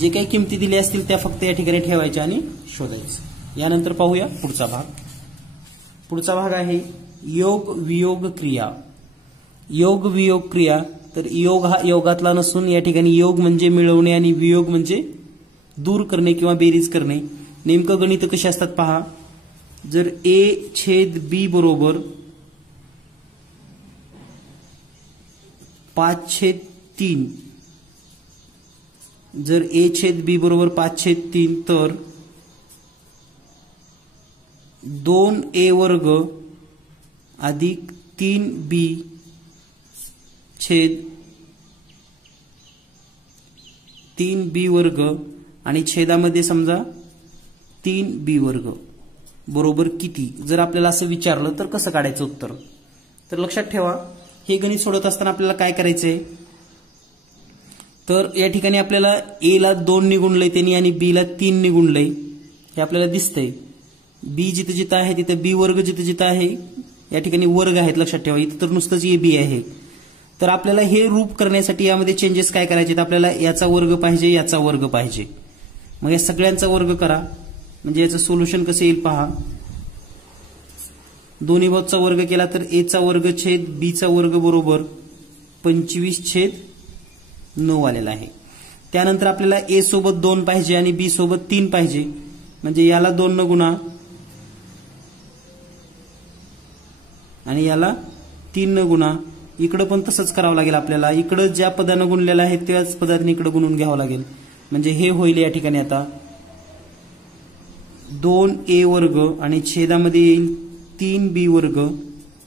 जे काही किमती दिल्या असतील त्या फक्त या ठिकाणी ठेवायच्या आणि शोधायचं. यानंतर पाहूया पुढचा भाग. पुढचा भाग आहे योग वियोग क्रिया. योग वियोग क्रिया. तर योग हा योगातला नसून या ठिकाणी योग म्हणजे मिळवणे आणि वियोग म्हणजे दूर करणे किंवा बेरीज करणे. नेमकं गणित कशी असतात पहा. जर a छेद b बरोबर 5/3, जर a छेद b बरोबर 5/3 तर 2a वर्ग अधिक 3b छेद 3b वर्ग आणि छेदामध्ये समजा 3b वर्ग बरोबर किती. जर आपल्याला असं विचारलं तर कसं काढायचं उत्तर. तर लक्षात ठेवा हे गणित सोडवत असताना आपल्याला काय करायचंय. तर या ठिकाणी आपल्याला a ला 2 ने गुणलंय त्यांनी आणि b ला 3 ने गुणलंय हे आपल्याला दिसतंय. b जिथं जिथं आहे तिथं b वर्ग जिथं जिथं आहे या ठिकाणी वर्ग आहेत लक्षात ठेवा. इथं तर नुसतंच ab आहे. तर आपल्याला हे रूप करण्यासाठी यामध्ये चेंजेस काय करायचे. आपल्याला याचा वर्ग पाहिजे, याचा वर्ग पाहिजे. मग या सगळ्यांचा वर्ग करा म्हणजे याचं सोल्युशन कसं येईल पहा. दोन्ही बाजूचा वर्ग केला तर a चा वर्ग छेद b चा वर्ग बरोबर 25/9 आलेला आहे. त्यानंतर आपल्याला a सोबत 2 पाहिजे आणि b सोबत 3 पाहिजे म्हणजे याला 2 न गुणा आणि याला 3 न गुणा. इकडं पण तसंच करावं लागेल आपल्याला. इकडं ज्या पदानं गुणलेलं आहे त्याच पदाने इकडं गुणून घ्यावं लागेल. म्हणजे हे होईल या ठिकाणी आता 2a वर्ग आणि छेदामध्ये येईल 3b वर्ग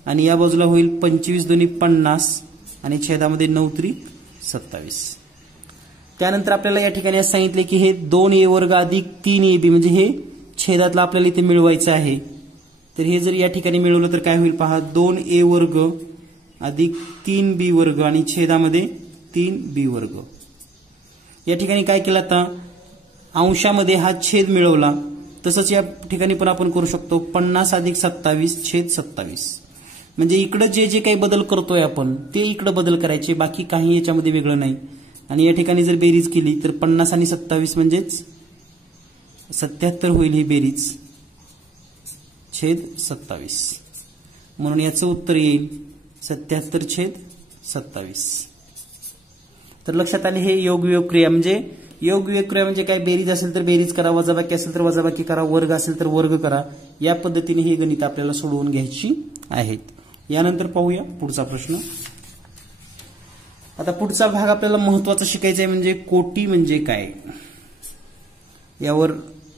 आणि या बाजूला होईल 25 दोन्ही 50 आणि छेदामध्ये 9 त्रिक 27. त्यानंतर आपल्याला या ठिकाणी असं सांगितले की हे 2a वर्ग अधिक 3ab म्हणजे हे छेदातलं आपल्याला इथे मिळवायचं आहे. तर हे जर या ठिकाणी मिळवलं तर काय होईल पहा. 2a वर्ग अधिक 3b वर्ग आणि छेदामध्ये 3b वर्ग. या ठिकाणी काय केलं आता अंशामध्ये हा छेद मिळवला. तसंच या ठिकाणी पण आपण करू शकतो 50 अधिक 27 छेद 27 म्हणजे इकडे जे जे काही बदल करतोय आपण ते इकडे बदल करायचे, बाकी काही याच्यामध्ये वेगळं नाही. आणि या ठिकाणी जर बेरीज केली तर 50 आणि 27 म्हणजेच 77 होईल ही बेरीज छेद 27 म्हणून याचं उत्तर येईल 77 छेद 27. तर लक्षात आले हे योग वियोग क्रिया म्हणजे योग वियोग क्रिया म्हणजे काय. बेरीज असेल तर बेरीज करा, वजाबाकी असेल तर वजाबाकी करा, वर्ग असेल तर वर्ग करा. या पद्धतीने हे गणित आपल्याला सोडवून घ्यायची आहेत. यानंतर पाहूया पुढचा प्रश्न. आता पुढचा भाग आपल्याला महत्त्वाचा शिकायचा आहे म्हणजे कोटी म्हणजे काय. यावर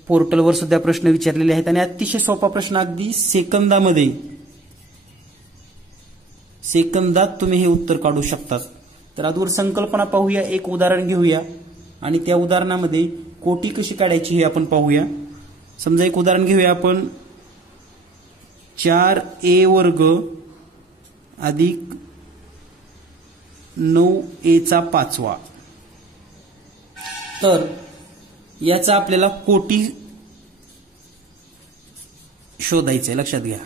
पोर्टलवर सुद्धा प्रश्न विचारलेले आहेत आणि अतिशय सोपा प्रश्न, अगदी सेकंदात तुम्ही हे उत्तर काढू शकतात. तर अगोदर संकल्पना पाहूया, एक उदाहरण घेऊया आणि त्या उदाहरणामध्ये कोटी कशी काढायची हे आपण पाहूया. समजा एक उदाहरण घेऊया आपण 4a वर्ग अधिक 9a चा 5वा. तर याचा आपल्याला कोटी शोधायचं आहे, लक्षात घ्या.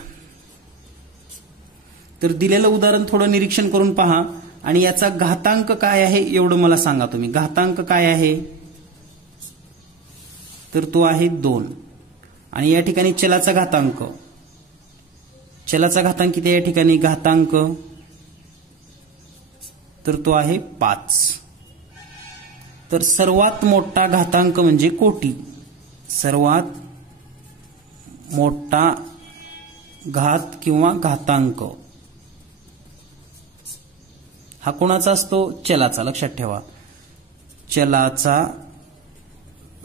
तर दिलेलं उदाहरण थोडं निरीक्षण करून पहा आणि याचा घातांक काय आहे एवढं मला सांगा तुम्ही. घातांक काय आहे तर तो आहे 2 आणि या ठिकाणी चलाचा घातांक किती या ठिकाणी घातांक तर तो आहे 5. तर सर्वात मोठा घातांक म्हणजे कोटी. सर्वात मोठा घात किंवा घातांक हा कोणाचा असतो? चलाचा. लक्षात ठेवा, चलाचा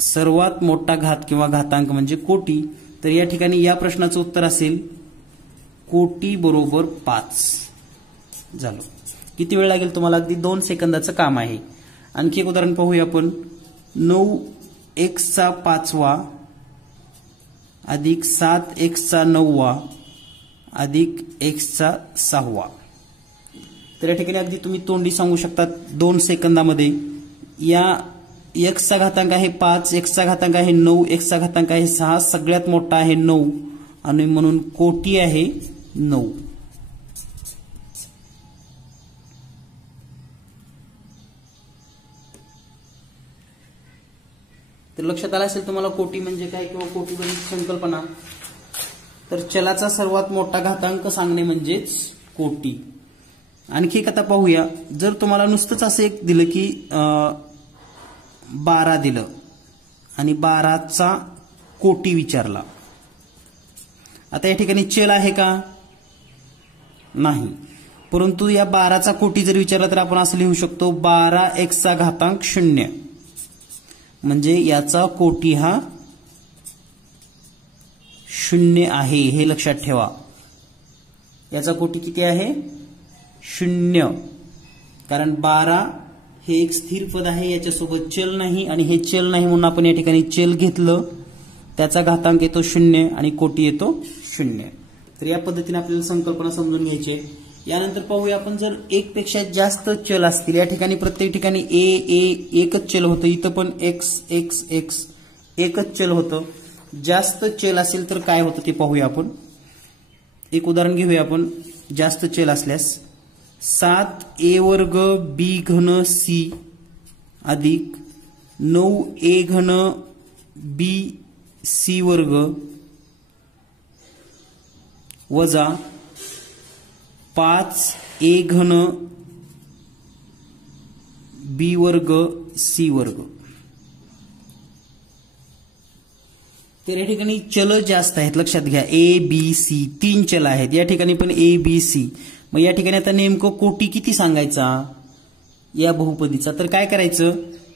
सर्वात मोठा घात किंवा घातांक म्हणजे कोटी. तर या ठिकाणी या प्रश्नाचं उत्तर असेल कोटी बरोबर 5. झालं. किती वेळ लागेल तुम्हाला? अगदी 2 सेकंदाचं काम आहे. आणखी एक उदाहरण पाहूया आपण. 9x चा 5वा अधिक 7x चा 9वा अधिक x चा 6वा. तर या ठिकाणी अगदी तुम्ही तोंडी सांगू शकता 2 सेकंदामध्ये. या x चा घातांक आहे 5, x चा घातांक आहे 9, x चा घातांक आहे 6, सगळ्यात मोठा आहे 9 आणि म्हणून कोटी आहे 9. तर लक्षात आलं असेल तुम्हाला कोटी म्हणजे काय किंवा कोटीवरील संकल्पना. तर चलाचा सर्वात मोठा घातांक सांगणे म्हणजेच कोटी. आणखी एक आता पाहूया. जर तुम्हाला नुसतंच असं एक दिलं की 12 दिलं आणि 12चा कोटी विचारला. आता या ठिकाणी चल आहे का? नाही. परंतु या 12चा कोटी जर विचारला तर आपण असं लिहू शकतो 12x चा घातांक 0. म्हणजे याचा कोटी हा 0 आहे, हे लक्षात ठेवा. याचा कोटी किती आहे? 0. कारण 12 हे एक स्थिर पद आहे, याच्यासोबत चल नाही आणि हे चल नाही म्हणून आपण या ठिकाणी चल घेतलं. त्याचा घातांक येतो 0 आणि कोटी येतो 0. तर या पद्धतीने आपल्याला संकल्पना समजून घ्यायची आहे. यानंतर पाहूया आपण. जर एक पेक्षा जास्त चल असतील, या ठिकाणी प्रत्येक ठिकाणी एकच चल होतं, इथं पण x एकच चल होतं. जास्त चल असेल तर काय होतं ते पाहूया आपण. एक उदाहरण घेऊया आपण. जास्त चल असल्यास 7a वर्ग b घन c अधिक 9a घन b c वर्ग वजा 5a घन b वर्ग c वर्ग. तर या ठिकाणी चल जास्त आहेत, लक्षात घ्या. a b c 3 चल आहेत. या ठिकाणी पण a b c. मग या ठिकाणी आता नेमकं कोटी किती सांगायचा या बहुपदीचा? तर काय करायचं,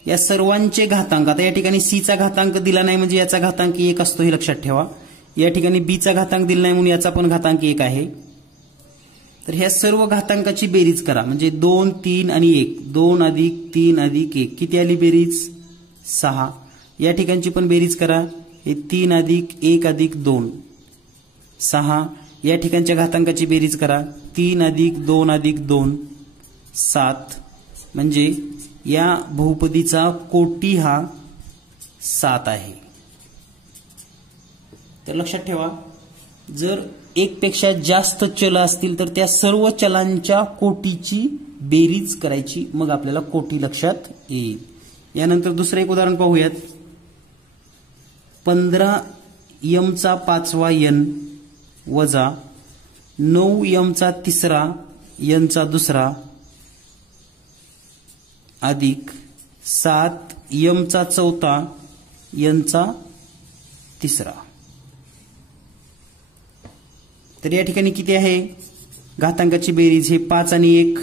या सर्वांचे घातांक. आता या ठिकाणी c चा घातांक दिला नाही म्हणजे याचा घातांक 1 असतो, हे लक्षात ठेवा. या ठिकाणी b चा घातांक दिला नाही म्हणून याचा पण घातांक 1 आहे. तर ह्या सर्व घातांकाची बेरीज करा. म्हणजे 2, 3 आणि 1. 2 अधिक 3 अधिक 1 किती आली बेरीज? 6. या ठिकाणची पण बेरीज करा. हे 3 अधिक 1 अधिक 2 6. या ठिकाणच्या घातांकाची बेरीज करा. 3 अधिक 2 अधिक 2 7. म्हणजे या बहुपदीचा कोटी हा 7 आहे. तर लक्षात ठेवा, जर एक पेक्षा जास्त चल असतील तर त्या सर्व चलांच्या कोटीची बेरीज करायची, मग आपल्याला कोटी लक्षात येईल. यानंतर दुसरं एक उदाहरण पाहूयात. 15m चा 5वा n वजा 9m चा 3रा n चा 2रा अधिक 7m चा 4था n चा 3रा. तर या ठिकाणी किती आहे घातांकाची बेरीज? हे 5 आणि 1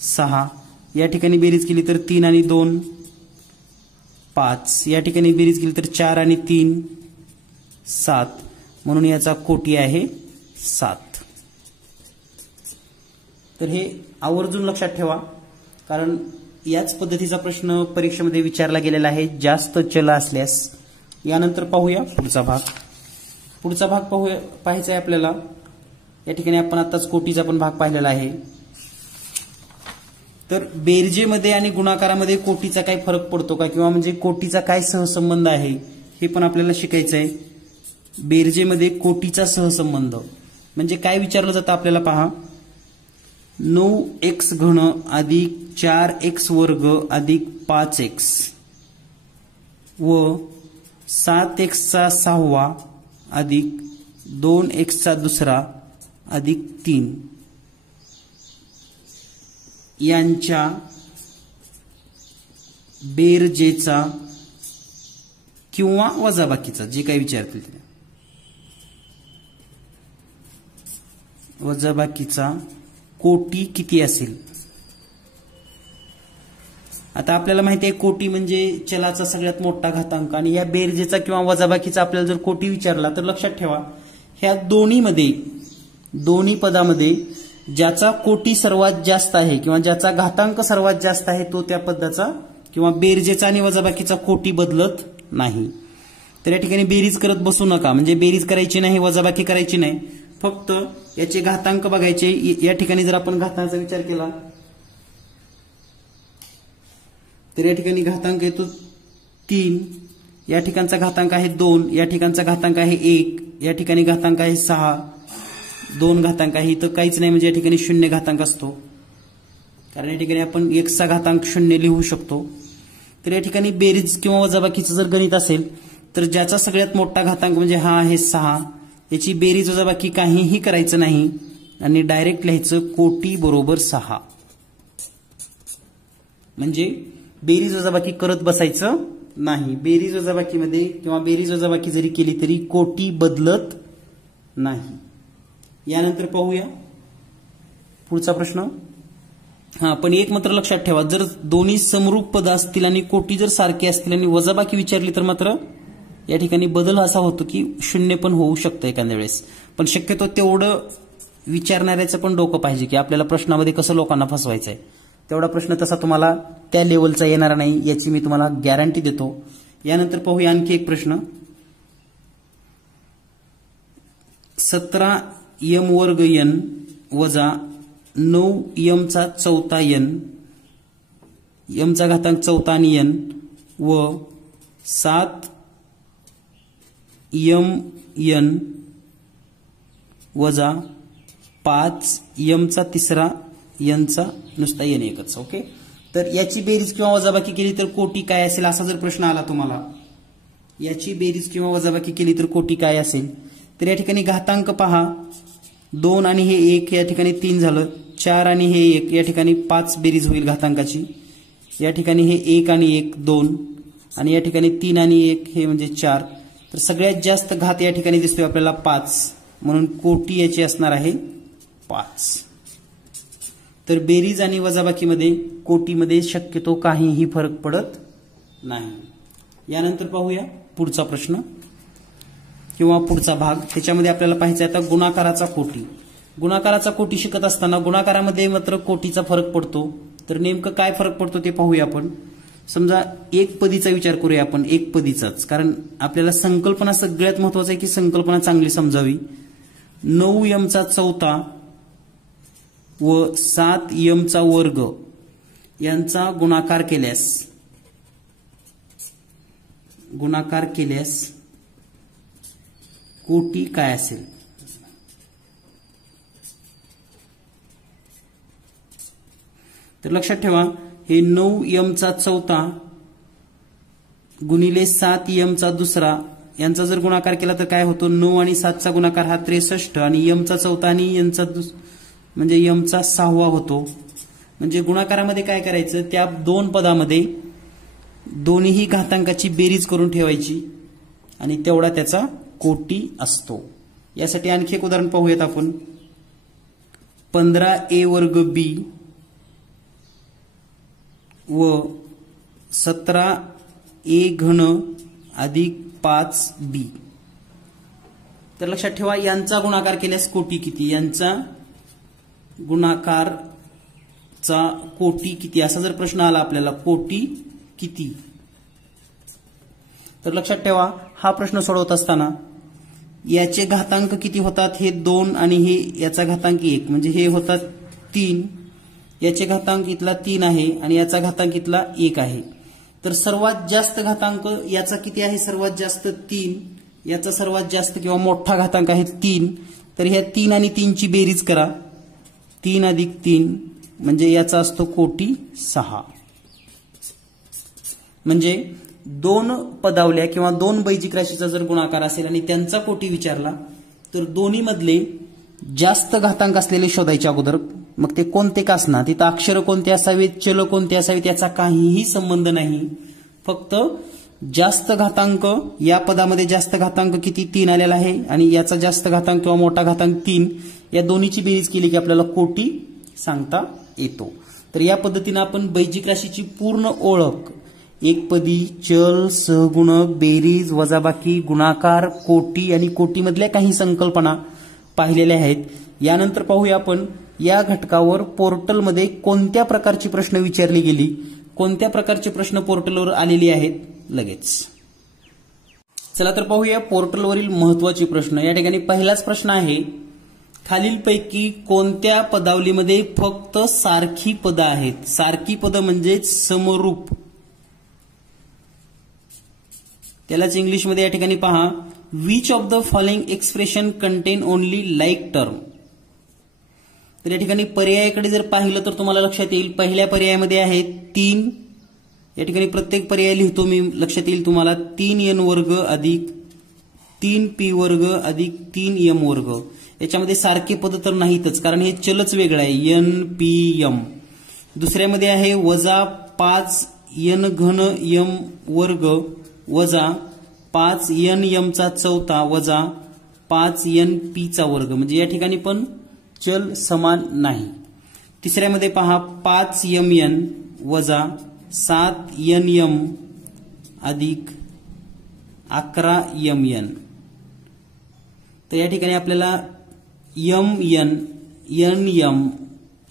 6. या ठिकाणी बेरीज केली तर 3 आणि 2 5. या ठिकाणी बेरीज केली तर 4 आणि 3 7. म्हणून याचा कोटी आहे 7. तर हे आवर्जून लक्षात ठेवा, कारण याच पद्धतीचा प्रश्न परीक्षेमध्ये विचारला गेलेला आहे जास्त चल असल्यास. यानंतर पाहूया पुढचा भाग. पुढचा भाग पाहायचा आहे आपल्याला. या ठिकाणी आपण आताच कोटीचा पण भाग पाहिलेला आहे. तर बेरजेमध्ये आणि गुणाकारामध्ये कोटीचा काय फरक पडतो का, किंवा म्हणजे कोटीचा काय सहसंबंध आहे हे पण आपल्याला शिकायचं आहे. बेरजेमध्ये कोटीचा सहसंबंध म्हणजे काय विचारलं जातं आपल्याला पहा. 9x घन अधिक 4x वर्ग अधिक 5x व 7x चा 6वा अधिक 2x चा 2रा अधिक 3. यांच्या बेरजेचा किंवा वजाबाकीचा, जे काही विचारतील ते, वजाबाकीचा कोटी किती असेल. आता आपल्याला माहिती आहे कोटी म्हणजे चलाचा सगळ्यात मोठा घातांक, आणि या बेरजेचा किंवा वजाबाकीचा आपल्याला जर कोटी विचारला तर लक्षात ठेवा ह्या दोन्ही पदामध्ये ज्याचा कोटी सर्वात जास्त आहे किंवा ज्याचा घातांक सर्वात जास्त आहे तो त्या पदाचा किंवा बेरजेचा आणि वजाबाकीचा कोटी बदलत नाही. तर या ठिकाणी बेरीज करत बसू नका, म्हणजे बेरीज करायची नाही, वजाबाकी करायची नाही, फक्त याचे घातांक बघायचे. या ठिकाणी जर आपण घातांचा विचार केला तर या ठिकाणी घातांक येतो 3, या ठिकाणचा घातांक आहे 2, या ठिकाणचा घातांक आहे 1, या ठिकाणी घातांक आहे 6, 2 घातांक आहे, इथं काहीच नाही म्हणजे या ठिकाणी 0 घातांक असतो, कारण या ठिकाणी आपण 1चा घातांक 0 लिहू शकतो. तर या ठिकाणी बेरीज किंवा वजाबाकीचं जर गणित असेल तर ज्याचा सगळ्यात मोठा घातांक म्हणजे हा आहे 6, याची बेरीज वजाबाकी काहीही करायचं नाही आणि डायरेक्ट लिहायचं कोटी बरोबर 6. म्हणजे बेरीज वजाबाकी करत बसायचं नाही. बेरीज वजाबाकीमध्ये किंवा बेरीज वजाबाकी जरी केली तरी कोटी बदलत नाही. यानंतर पाहूया पुढचा प्रश्न. पण एक मात्र लक्षात ठेवा, जर दोन्ही समरूप पद असतील आणि कोटी जर सारखे असतील आणि वजाबाकी विचारली तर मात्र या ठिकाणी बदल असा होतो की 0 पण होऊ शकतं एखाद्या वेळेस. पण शक्यतो तेवढं विचारणाऱ्याचं पण डोकं पाहिजे की आपल्याला प्रश्नामध्ये कसं लोकांना फसवायचं आहे. तेवढा प्रश्न तसा तुम्हाला त्या लेवलचा येणार नाही याची मी तुम्हाला गॅरंटी देतो. यानंतर पाहूया आणखी एक प्रश्न. 17m वर्ग n वजा 9m चा चौथा n, m चा घातांक चौथा आणि n, व 7mn वजा 5m चा तिसरा n चा नुसता n एकच. ओके, तर याची बेरीज किंवा वजाबाकी केली तर कोटी काय असेल असा जर प्रश्न आला तुम्हाला, याची बेरीज किंवा वजाबाकी केली तर कोटी काय असेल, तर या ठिकाणी घातांक पहा, 2 आणि हे 1 या ठिकाणी 3 झालं, 4 आणि हे 1 या ठिकाणी 5 बेरीज होईल घातांकाची, या ठिकाणी हे 1 आणि 1 2, आणि या ठिकाणी 3 आणि 1 हे म्हणजे 4. तर सगळ्यात जास्त घात या ठिकाणी दिसतोय आपल्याला 5, म्हणून कोटी याची असणार आहे 5. तर बेरीज आणि वजाबाकीमध्ये कोटीमध्ये शक्यतो काहीही फरक पडत नाही. यानंतर पाहूया पुढचा प्रश्न किंवा पुढचा भाग. त्याच्यामध्ये आपल्याला पाहायचं आता गुणाकाराचा कोटी. गुणाकाराचा कोटी शिकत असताना गुणाकारामध्ये मात्र कोटीचा फरक पडतो. तर नेमकं काय फरक पडतो ते पाहूया आपण. समजा एक पदीचा विचार करूया आपण, एक पदीचाच, कारण आपल्याला संकल्पना सगळ्यात महत्वाचं आहे की संकल्पना चांगली समजावी. 9m चा चौथा व 7m चा वर्ग यांचा गुणाकार केल्यास कोटी काय असेल. तर लक्षात ठेवा, हे 9m चा चौथा गुणिले 7m चा दुसरा यांचा जर गुणाकार केला तर काय होतो, 9 आणि 7 चा गुणाकार हा 63 आणि m चा चौथा आणि n चा म्हणजे m चा 6वा होतो. म्हणजे गुणाकारामध्ये काय करायचं, त्या दोन पदामध्ये दोन्ही घातांकाची बेरीज करून ठेवायची आणि तेवढा त्याचा कोटी असतो. यासाठी आणखी एक उदाहरण पाहूयात आपण. 15a वर्ग b व 17a घन अधिक 5b. तर लक्षात ठेवा, यांचा गुणाकार केल्यास कोटी किती, यांचा गुणाकारचा कोटी किती असा जर प्रश्न आला आपल्याला, कोटी किती. तर लक्षात ठेवा, हा प्रश्न सोडवत असताना याचे घातांक किती होतात, हे 2 आणि हे याचा घातांक 1, म्हणजे हे होतात 3, याचे घातांक इथला 3 आहे आणि याचा घातांक इथला 1 आहे. तर सर्वात जास्त घातांक याचा किती आहे, सर्वात जास्त 3, याचा सर्वात जास्त किंवा मोठा घातांक आहे 3. तर ह्या 3 आणि 3 ची बेरीज करा, 3 अधिक 3 म्हणजे याचा असतो कोटी 6. म्हणजे 2 पदावल्या किंवा 2 बैजिक राशीचा जर गुणाकार असेल आणि त्यांचा कोटी विचारला तर दोन्ही मधले जास्त घातांक असलेले शोधायचे अगोदर, मग ते कोणते का असणार, तिथं अक्षर कोणते असावेत, चल कोणते असावेत याचा काहीही संबंध नाही. फक्त जास्त घातांक, या पदामध्ये जास्त घातांक किती 3 आलेला आहे आणि याचा जास्त घातांक किंवा मोठा घातांक 3, या दोन्हीची बेरीज केली की आपल्याला कोटी सांगता येतो. तर या पद्धतीने आपण बैजिक राशीची पूर्ण ओळख, एकपदी, चल, सहगुणक, बेरीज, वजाबाकी, गुणाकार, कोटी आणि कोटीमधल्या काही संकल्पना पाहिलेल्या आहेत. यानंतर पाहूया आपण या घटकावर पोर्टलमध्ये कोणत्या प्रकारची प्रश्न विचारली गेली, कोणत्या प्रकारचे प्रश्न पोर्टलवर आलेले आहेत लगेच. चला तर पाहूया पोर्टलवरील महत्वाचे प्रश्न. या ठिकाणी पहिलाच प्रश्न आहे, खालीलपैकी कोणत्या पदावलीमध्ये फक्त सारखी पदं आहेत. सारखी पदं म्हणजे समरूप, त्यालाच इंग्लिशमध्ये या ठिकाणी पहा, which of the following expression content only like term. तर या ठिकाणी पर्यायाकडे जर पाहिलं तर तुम्हाला लक्षात येईल, पहिल्या पर्यायामध्ये आहे 3, या ठिकाणी प्रत्येक पर्याय लिहितो मी, लक्षात येईल तुम्हाला, 3n वर्ग अधिक 3p वर्ग अधिक 3m वर्ग. याच्यामध्ये सारखे पद तर नाहीतच, कारण हे चलच वेगळं आहे, n,p,m. दुसऱ्यामध्ये आहे वजा 5n घन m वर्ग वजा 5nm चा चौथा वजा 5np चा वर्ग, म्हणजे या ठिकाणी पण चल समान नाही. तिसऱ्यामध्ये पहा 5mn वजा 7nm अधिक 11mn. तर या ठिकाणी आपल्याला mn, nm,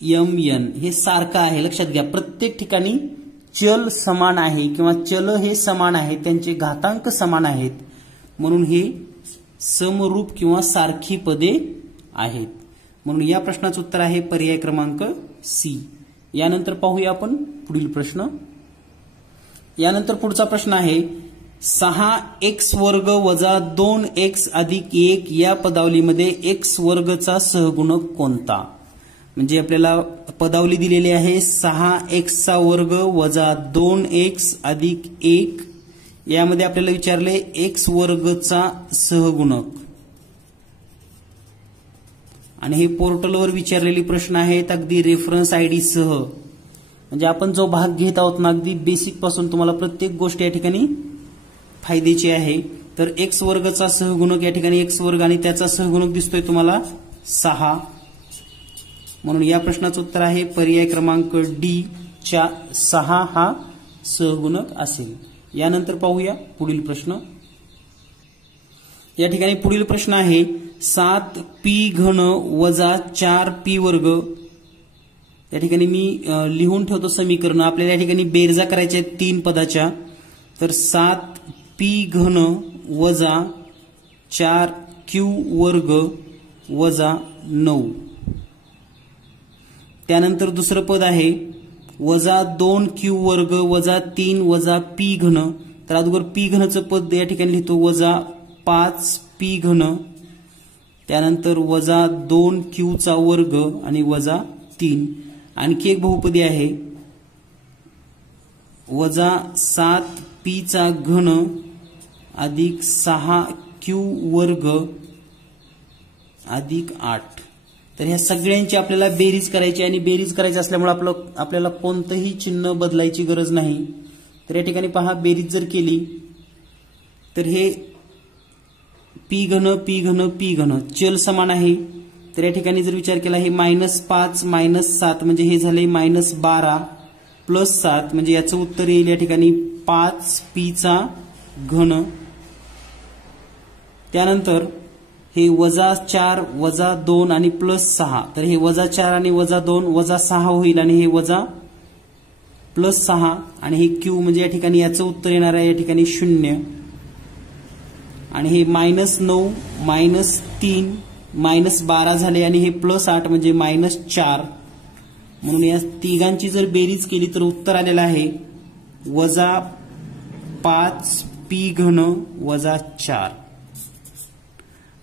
mn हे सारखं आहे, लक्षात घ्या. प्रत्येक ठिकाणी चल समान आहे किंवा चल हे समान आहेत, त्यांचे घातांक समान आहेत, म्हणून हे समरूप किंवा सारखी पदे आहेत. म्हणून या प्रश्नाचं उत्तर आहे पर्याय क्रमांक सी. यानंतर पाहूया आपण पुढील प्रश्न. यानंतर पुढचा प्रश्न आहे, 6x वर्ग वजा 2x अधिक 1 या पदावलीमध्ये x वर्गचा सहगुणक कोणता. म्हणजे आपल्याला पदावली दिलेली आहे 6x चा वर्ग वजा 2x अधिक 1, यामध्ये आपल्याला विचारले x वर्गचा सहगुणक, आणि हे पोर्टलवर विचारलेले प्रश्न आहेत अगदी रेफरन्स आयडी सह. म्हणजे आपण जो भाग घेत आहोत ना, अगदी बेसिक पासून तुम्हाला प्रत्येक गोष्ट या ठिकाणी फायद्याची आहे. तर x वर्गचा सहगुणक, या ठिकाणी x वर्ग आणि त्याचा सहगुणक दिसतोय तुम्हाला 6, म्हणून या प्रश्नाचं उत्तर आहे पर्याय क्रमांक डी च्या 6 हा सहगुणक असेल. यानंतर पाहूया पुढील प्रश्न. या ठिकाणी पुढील प्रश्न आहे 7p घन वजा 4p वर्ग. या ठिकाणी मी लिहून ठेवतो समीकरण, आपल्याला या ठिकाणी बेरजा करायच्या आहेत 3 पदाच्या. तर 7p घन वजा 4q वर्ग वजा 9. त्यानंतर दुसरं पद आहे वजा 2q वर्ग वजा 3 वजा p घन. तर अगोदर p घनचं पद या ठिकाणी लिहितो वजा 5p घन, त्यानंतर वजा 2q चा वर्ग आणि वजा 3. आणखी एक बहुपदी आहे वजा 7p चा घन अधिक 6q वर्ग अधिक 8. तर ह्या सगळ्यांची आपल्याला बेरीज करायची, आणि बेरीज करायची असल्यामुळे आपल्याला कोणतंही चिन्ह बदलायची गरज नाही. तर या ठिकाणी पहा, बेरीज जर केली तर हे p घन p घन p घन चल समान आहे. तर या ठिकाणी जर विचार केला, हे -5 -7 म्हणजे हे झाले -12 प्लस 7, म्हणजे याचं उत्तर येईल या ठिकाणी 5p चा घन. त्यानंतर हे वजा 4 वजा 2 आणि प्लस 6, तर हे वजा 4 आणि वजा 2 वजा 6 होईल, आणि हे वजा प्लस 6 आणि हे q म्हणजे या ठिकाणी याचं उत्तर येणार आहे या ठिकाणी 0. आणि हे -9 -3 -12 झाले, आणि हे +8 म्हणजे -4. म्हणून या तिघांची जर बेरीज केली तर उत्तर आलेलं आहे वजा 5p घन वजा 4.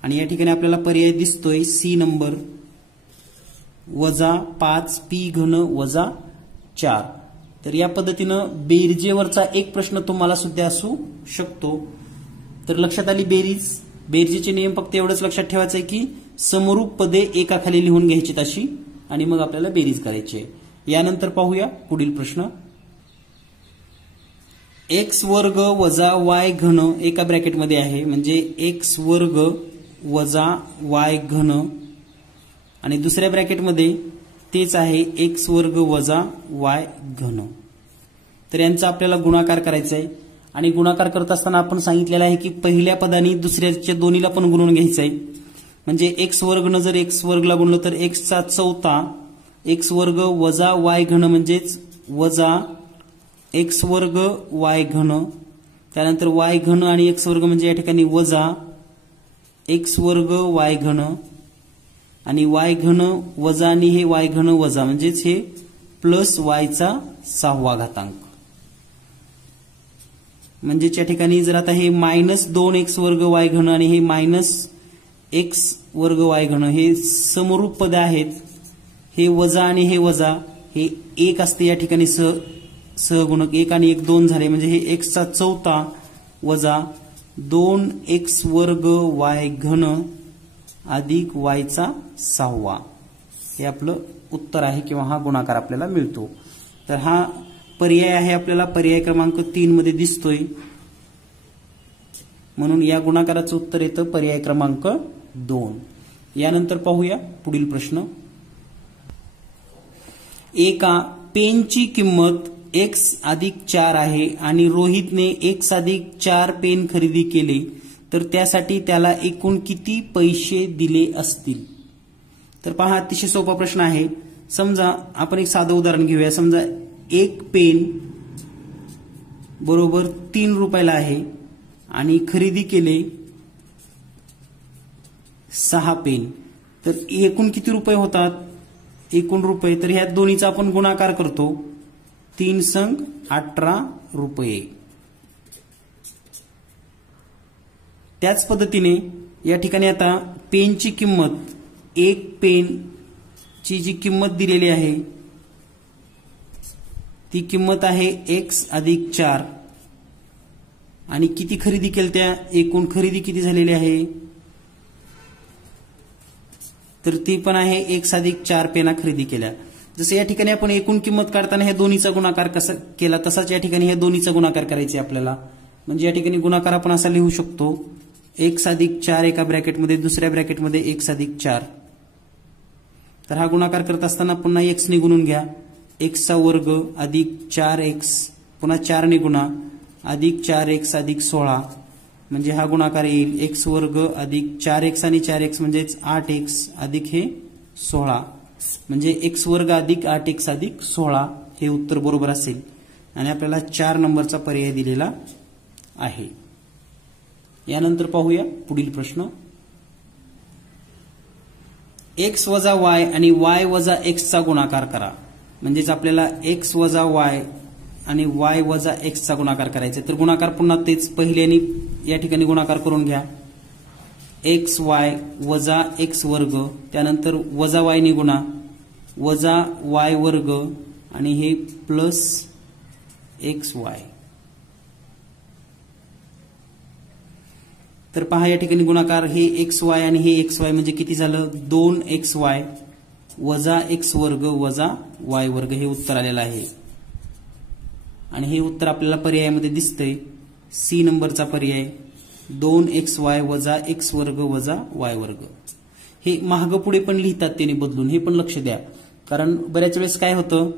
आणि या ठिकाणी आपल्याला पर्याय दिसतोय सी नंबर वजा 5p घन वजा 4. तर या पद्धतीनं बेरजेवरचा एक प्रश्न तुम्हाला सुद्धा असू शकतो. तर लक्षात आली बेरजेचे नियम. फक्त एवढंच लक्षात ठेवायचं आहे की समरूप पदे एकाखाली लिहून घ्यायची अशी आणि मग आपल्याला बेरीज करायची आहे। यानंतर पाहूया पुढील प्रश्न। एक्स वर्ग वजा वाय घन एका ब्रॅकेटमध्ये आहे, म्हणजे एक्स वर्ग वजा वाय घन, आणि दुसऱ्या ब्रॅकेटमध्ये तेच आहे एक्स वर्ग वजा वाय घन। तर यांचा आपल्याला गुणाकार करायचा आहे, आणि गुणाकार करत असताना आपण सांगितलेलं आहे की पहिल्या पदाने दुसऱ्याच्या दोन्हीला पण गुणून घ्यायचं आहे। म्हणजे एक्स वर्गनं जर एक्स वर्गला गुणलं तर एक्सचा चौथा, एक्स वर्ग वजा वाय घन म्हणजेच वजा एक्स वर्ग वाय घन, त्यानंतर वाय घन आणि एक्स वर्ग म्हणजे या ठिकाणी वजा एक्स वर्ग वाय घन, आणि वाय घन वजा आणि हे वाय घन वजा म्हणजेच हे प्लस वायचा 6वा घातांक। म्हणजे या ठिकाणी जर आता हे -2x वर्ग वाय घन आणि हे -x वर्ग वाय घन हे समरूप पद आहेत, हे वजा आणि हे वजा हे 1 असते या ठिकाणी सहगुणक 1 आणि 1 2 झाले, म्हणजे हे एक्सचा चौथा वजा 2x वर्ग वाय घन अधिक वायचा 6वा, हे आपलं उत्तर आहे किंवा हा गुणाकार आपल्याला मिळतो। तर हा पर्याय आहे, आपल्याला पर्याय क्रमांक 3 मध्ये दिसतोय, म्हणून या गुणाकाराचं उत्तर येतं पर्याय क्रमांक 2। यानंतर पाहूया पुढील प्रश्न। एका पेनची किंमत x अधिक 4 आहे आणि रोहितने x अधिक 4 पेन खरेदी केले, तर त्यासाठी त्याला एकूण किती पैसे दिले असतील? तर पहा, अतिशय सोपा प्रश्न आहे। समजा आपण एक साधं उदाहरण घेऊया। समजा एक पेन बरोबर 3 रुपयाला आहे आणि खरेदी केले 6 पेन, तर एकूण किती रुपये होतात? एकूण रुपये, तर ह्या दोन्हीचा आपण गुणाकार करतो, 3 संग 18 रुपये। त्याच पद्धतीने या ठिकाणी आता पेनची किंमत, एक पेनची जी किंमत दिलेली आहे ती किंमत आहे x अधिक 4, आणि किती खरेदी केली, त्या एकूण खरेदी किती झालेली आहे? तर ती पण आहे x अधिक 4 पेना खरेदी केल्या। जसं या ठिकाणी आपण एकूण किंमत काढताना हे दोन्हीचा गुणाकार कसा केला, तसाच या ठिकाणी हे दोन्हीचा गुणाकार करायचे आपल्याला। म्हणजे या ठिकाणी गुणाकार आपण असा लिहू शकतो, x अधिक 4 एका ब्रॅकेटमध्ये, दुसऱ्या ब्रॅकेटमध्ये x अधिक 4। तर हा गुणाकार करत असताना पुन्हा x ने गुणून घ्या, x चा वर्ग अधिक 4x, पुन्हा 4 ने गुणा, अधिक 4x अधिक 16, म्हणजे हा गुणाकार येईल x वर्ग अधिक 4x आणि 4x म्हणजेच 8x अधिक हे 16, म्हणजे x वर्ग अधिक 8x अधिक 16 हे उत्तर बरोबर असेल, आणि आपल्याला 4 नंबरचा पर्याय दिलेला आहे। यानंतर पाहूया पुढील प्रश्न। x वजा y आणि y वजा x चा गुणाकार करा, म्हणजेच आपल्याला x वजा y आणि y वजा x चा गुणाकार करायचा। तर गुणाकार पुन्हा तेच पहिल्याने या ठिकाणी गुणाकार करून घ्या, xy वजा x वर्ग, त्यानंतर वजा y ने गुणा, वजा y वर्ग, आणि हे प्लस xy। तर पहा या ठिकाणी गुणाकार हे xy आणि हे xy म्हणजे किती झालं? 2xy वजा x वर्ग वजा y वर्ग, हे उत्तर आलेलं आहे। आणि हे उत्तर आपल्याला पर्यायामध्ये दिसतंय, सी नंबरचा पर्याय 2xy वजा x वर्ग वजा y वर्ग। हे माग पुढे पण लिहितात त्याने बदलून, हे पण लक्ष द्या, कारण बऱ्याच वेळेस काय होतं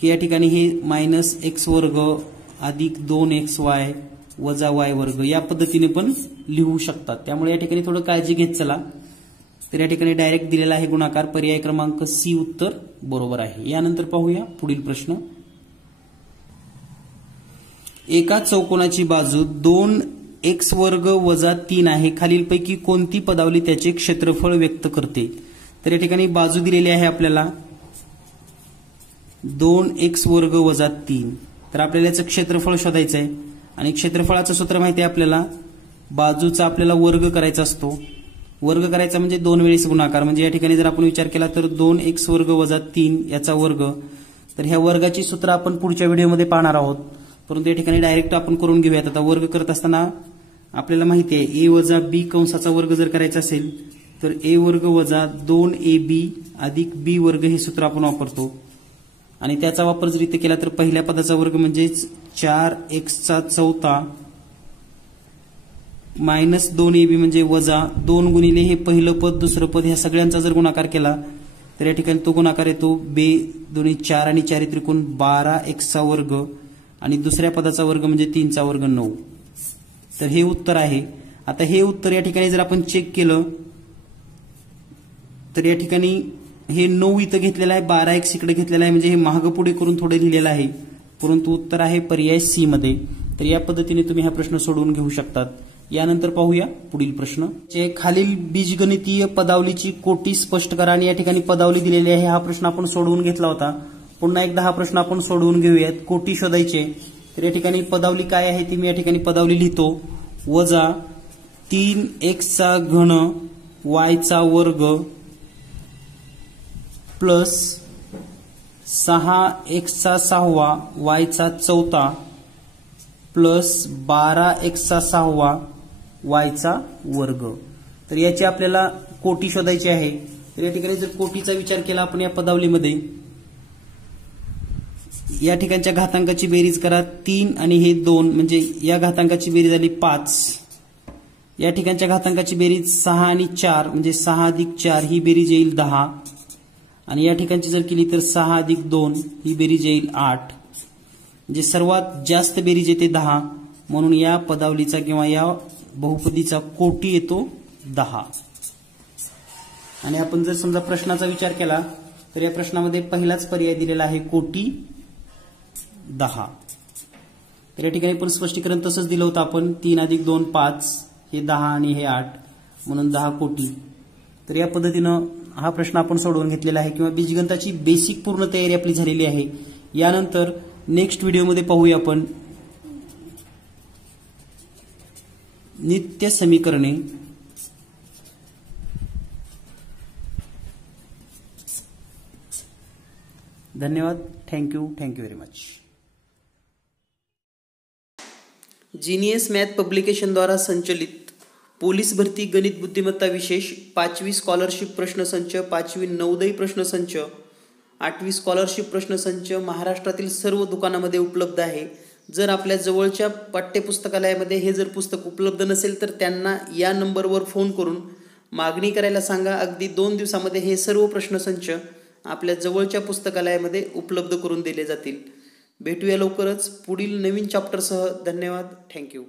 की या ठिकाणी हे -x वर्ग अधिक 2xy वजा y वर्ग या पद्धतीने पण लिहू शकतात, त्यामुळे या ठिकाणी थोडं काळजी घेत चला। तर या ठिकाणी डायरेक्ट दिलेला आहे गुणाकार, पर्याय क्रमांक सी उत्तर बरोबर आहे। यानंतर पाहूया पुढील प्रश्न। एका चौकोनाची बाजू 2x वर्ग वजा 3 आहे, खालीलपैकी कोणती पदावली त्याचे क्षेत्रफळ व्यक्त करते? तर या ठिकाणी बाजू दिलेली आहे आपल्याला 2x वर्ग वजा 3, तर आपल्याला याचं क्षेत्रफळ शोधायचं आहे, आणि क्षेत्रफळाचं सूत्र माहिती आहे आपल्याला, बाजूचा आपल्याला वर्ग करायचा असतो, वर्ग करायचा म्हणजे 2 वेळेस गुणाकार, म्हणजे या ठिकाणी जर आपण विचार केला तर 2x वर्ग वजा 3 याचा वर्ग। तर ह्या वर्गाची सूत्र आपण पुढच्या व्हिडिओमध्ये पाहणार आहोत, परंतु या ठिकाणी डायरेक्ट आपण करून घेऊयात। आता वर्ग करत असताना आपल्याला माहिती आहे a वजा b कंसाचा वर्ग जर करायचा असेल तर a वर्ग वजा 2ab अधिक b वर्ग हे सूत्र आपण वापरतो आणि त्याचा वापर जर इथे केला तर पहिल्या पदाचा वर्ग म्हणजेच 4x4 मायनस 2ab म्हणजे वजा 2 गुणिले हे पहिलं पद दुसरं पद ह्या सगळ्यांचा जर गुणाकार केला तर या ठिकाणी तो गुणाकार येतो 2 4 आणि 4 त्रिकोण 12x वर्ग आणि दुसऱ्या पदाचा वर्ग म्हणजे 3 वर्ग 9. तर हे उत्तर आहे. आता हे उत्तर या ठिकाणी जर आपण चेक केलं तर या ठिकाणी हे 9 इथं घेतलेलं आहे, 12x इकडे घेतलेला आहे, म्हणजे हे मागं पुढे करून थोडं लिहिलेलं आहे, परंतु उत्तर आहे पर्याय सी मध्ये. तर या पद्धतीने तुम्ही हा प्रश्न सोडवून घेऊ शकतात. यानंतर पाहूया पुढील प्रश्न. खालील बीजगणितीय पदावलीची कोटी स्पष्ट करा आणि या ठिकाणी पदावली दिलेली आहे. हा प्रश्न आपण सोडवून घेतला होता. पुन्हा एकदा हा प्रश्न आपण सोडवून घेऊयात. कोटी शोधायचे. तर या ठिकाणी पदावली काय आहे ती मी या ठिकाणी पदावली लिहितो. वजा 3x घन y वर्ग प्लस 6x6 y चौथा प्लस 12x6 y वर्ग. तर याची आपल्याला कोटी शोधायची आहे. तर या ठिकाणी जर कोटीचा विचार केला आपण या पदावलीमध्ये, या ठिकाणच्या घातांकाची बेरीज करा 3 आणि हे 2 म्हणजे या घातांकाची बेरीज झाली 5. या ठिकाणच्या घातांकाची बेरीज 6 आणि 4 म्हणजे 6 अधिक 4 ही बेरीज येईल 10 आणि या ठिकाणची जर केली तर 6 अधिक 2 ही बेरीज येईल 8. म्हणजे सर्वात जास्त बेरीज येते 10, म्हणून या पदावलीचा किंवा या बहुपदीचा कोटी येतो 10. आणि आपण जर समजा प्रश्नाचा विचार केला तर या प्रश्नामध्ये पहिलाच पर्याय दिलेला आहे कोटी 10. तर या ठिकाणी पण स्पष्टीकरण तसंच दिलं होतं आपण. 3 अधिक 2 5 हे 10 आणि हे 8 म्हणून 10 कोटी. तर या पद्धतीनं हा प्रश्न आपण सोडवून घेतलेला आहे किंवा बीजगणिताची बेसिक पूर्ण तयारी आपली झालेली आहे. यानंतर नेक्स्ट व्हिडिओमध्ये पाहूया आपण नित्य समीकरणे. धन्यवाद. Thank you very much. Genius math publication द्वारा संचलित पोलीस भरती गणित बुद्धिमत्ता विशेष 5वी स्कॉलरशिप प्रश्नसंच, 5वी नवोदय प्रश्नसंच, 8वी स्कॉलरशिप प्रश्नसंच महाराष्ट्रातील सर्व दुकानामध्ये उपलब्ध आहे. जर आपल्या जवळच्या पाठ्यपुस्तकालयामध्ये हे जर पुस्तक उपलब्ध नसेल तर त्यांना या नंबरवर फोन करून मागणी करायला सांगा. अगदी 2 दिवसामध्ये हे सर्व प्रश्नसंच आपल्या जवळच्या पुस्तकालयामध्ये उपलब्ध करून दिले जातील. भेटूया लवकरच पुढील नवीन चॅप्टरसह. धन्यवाद. थँक्यू.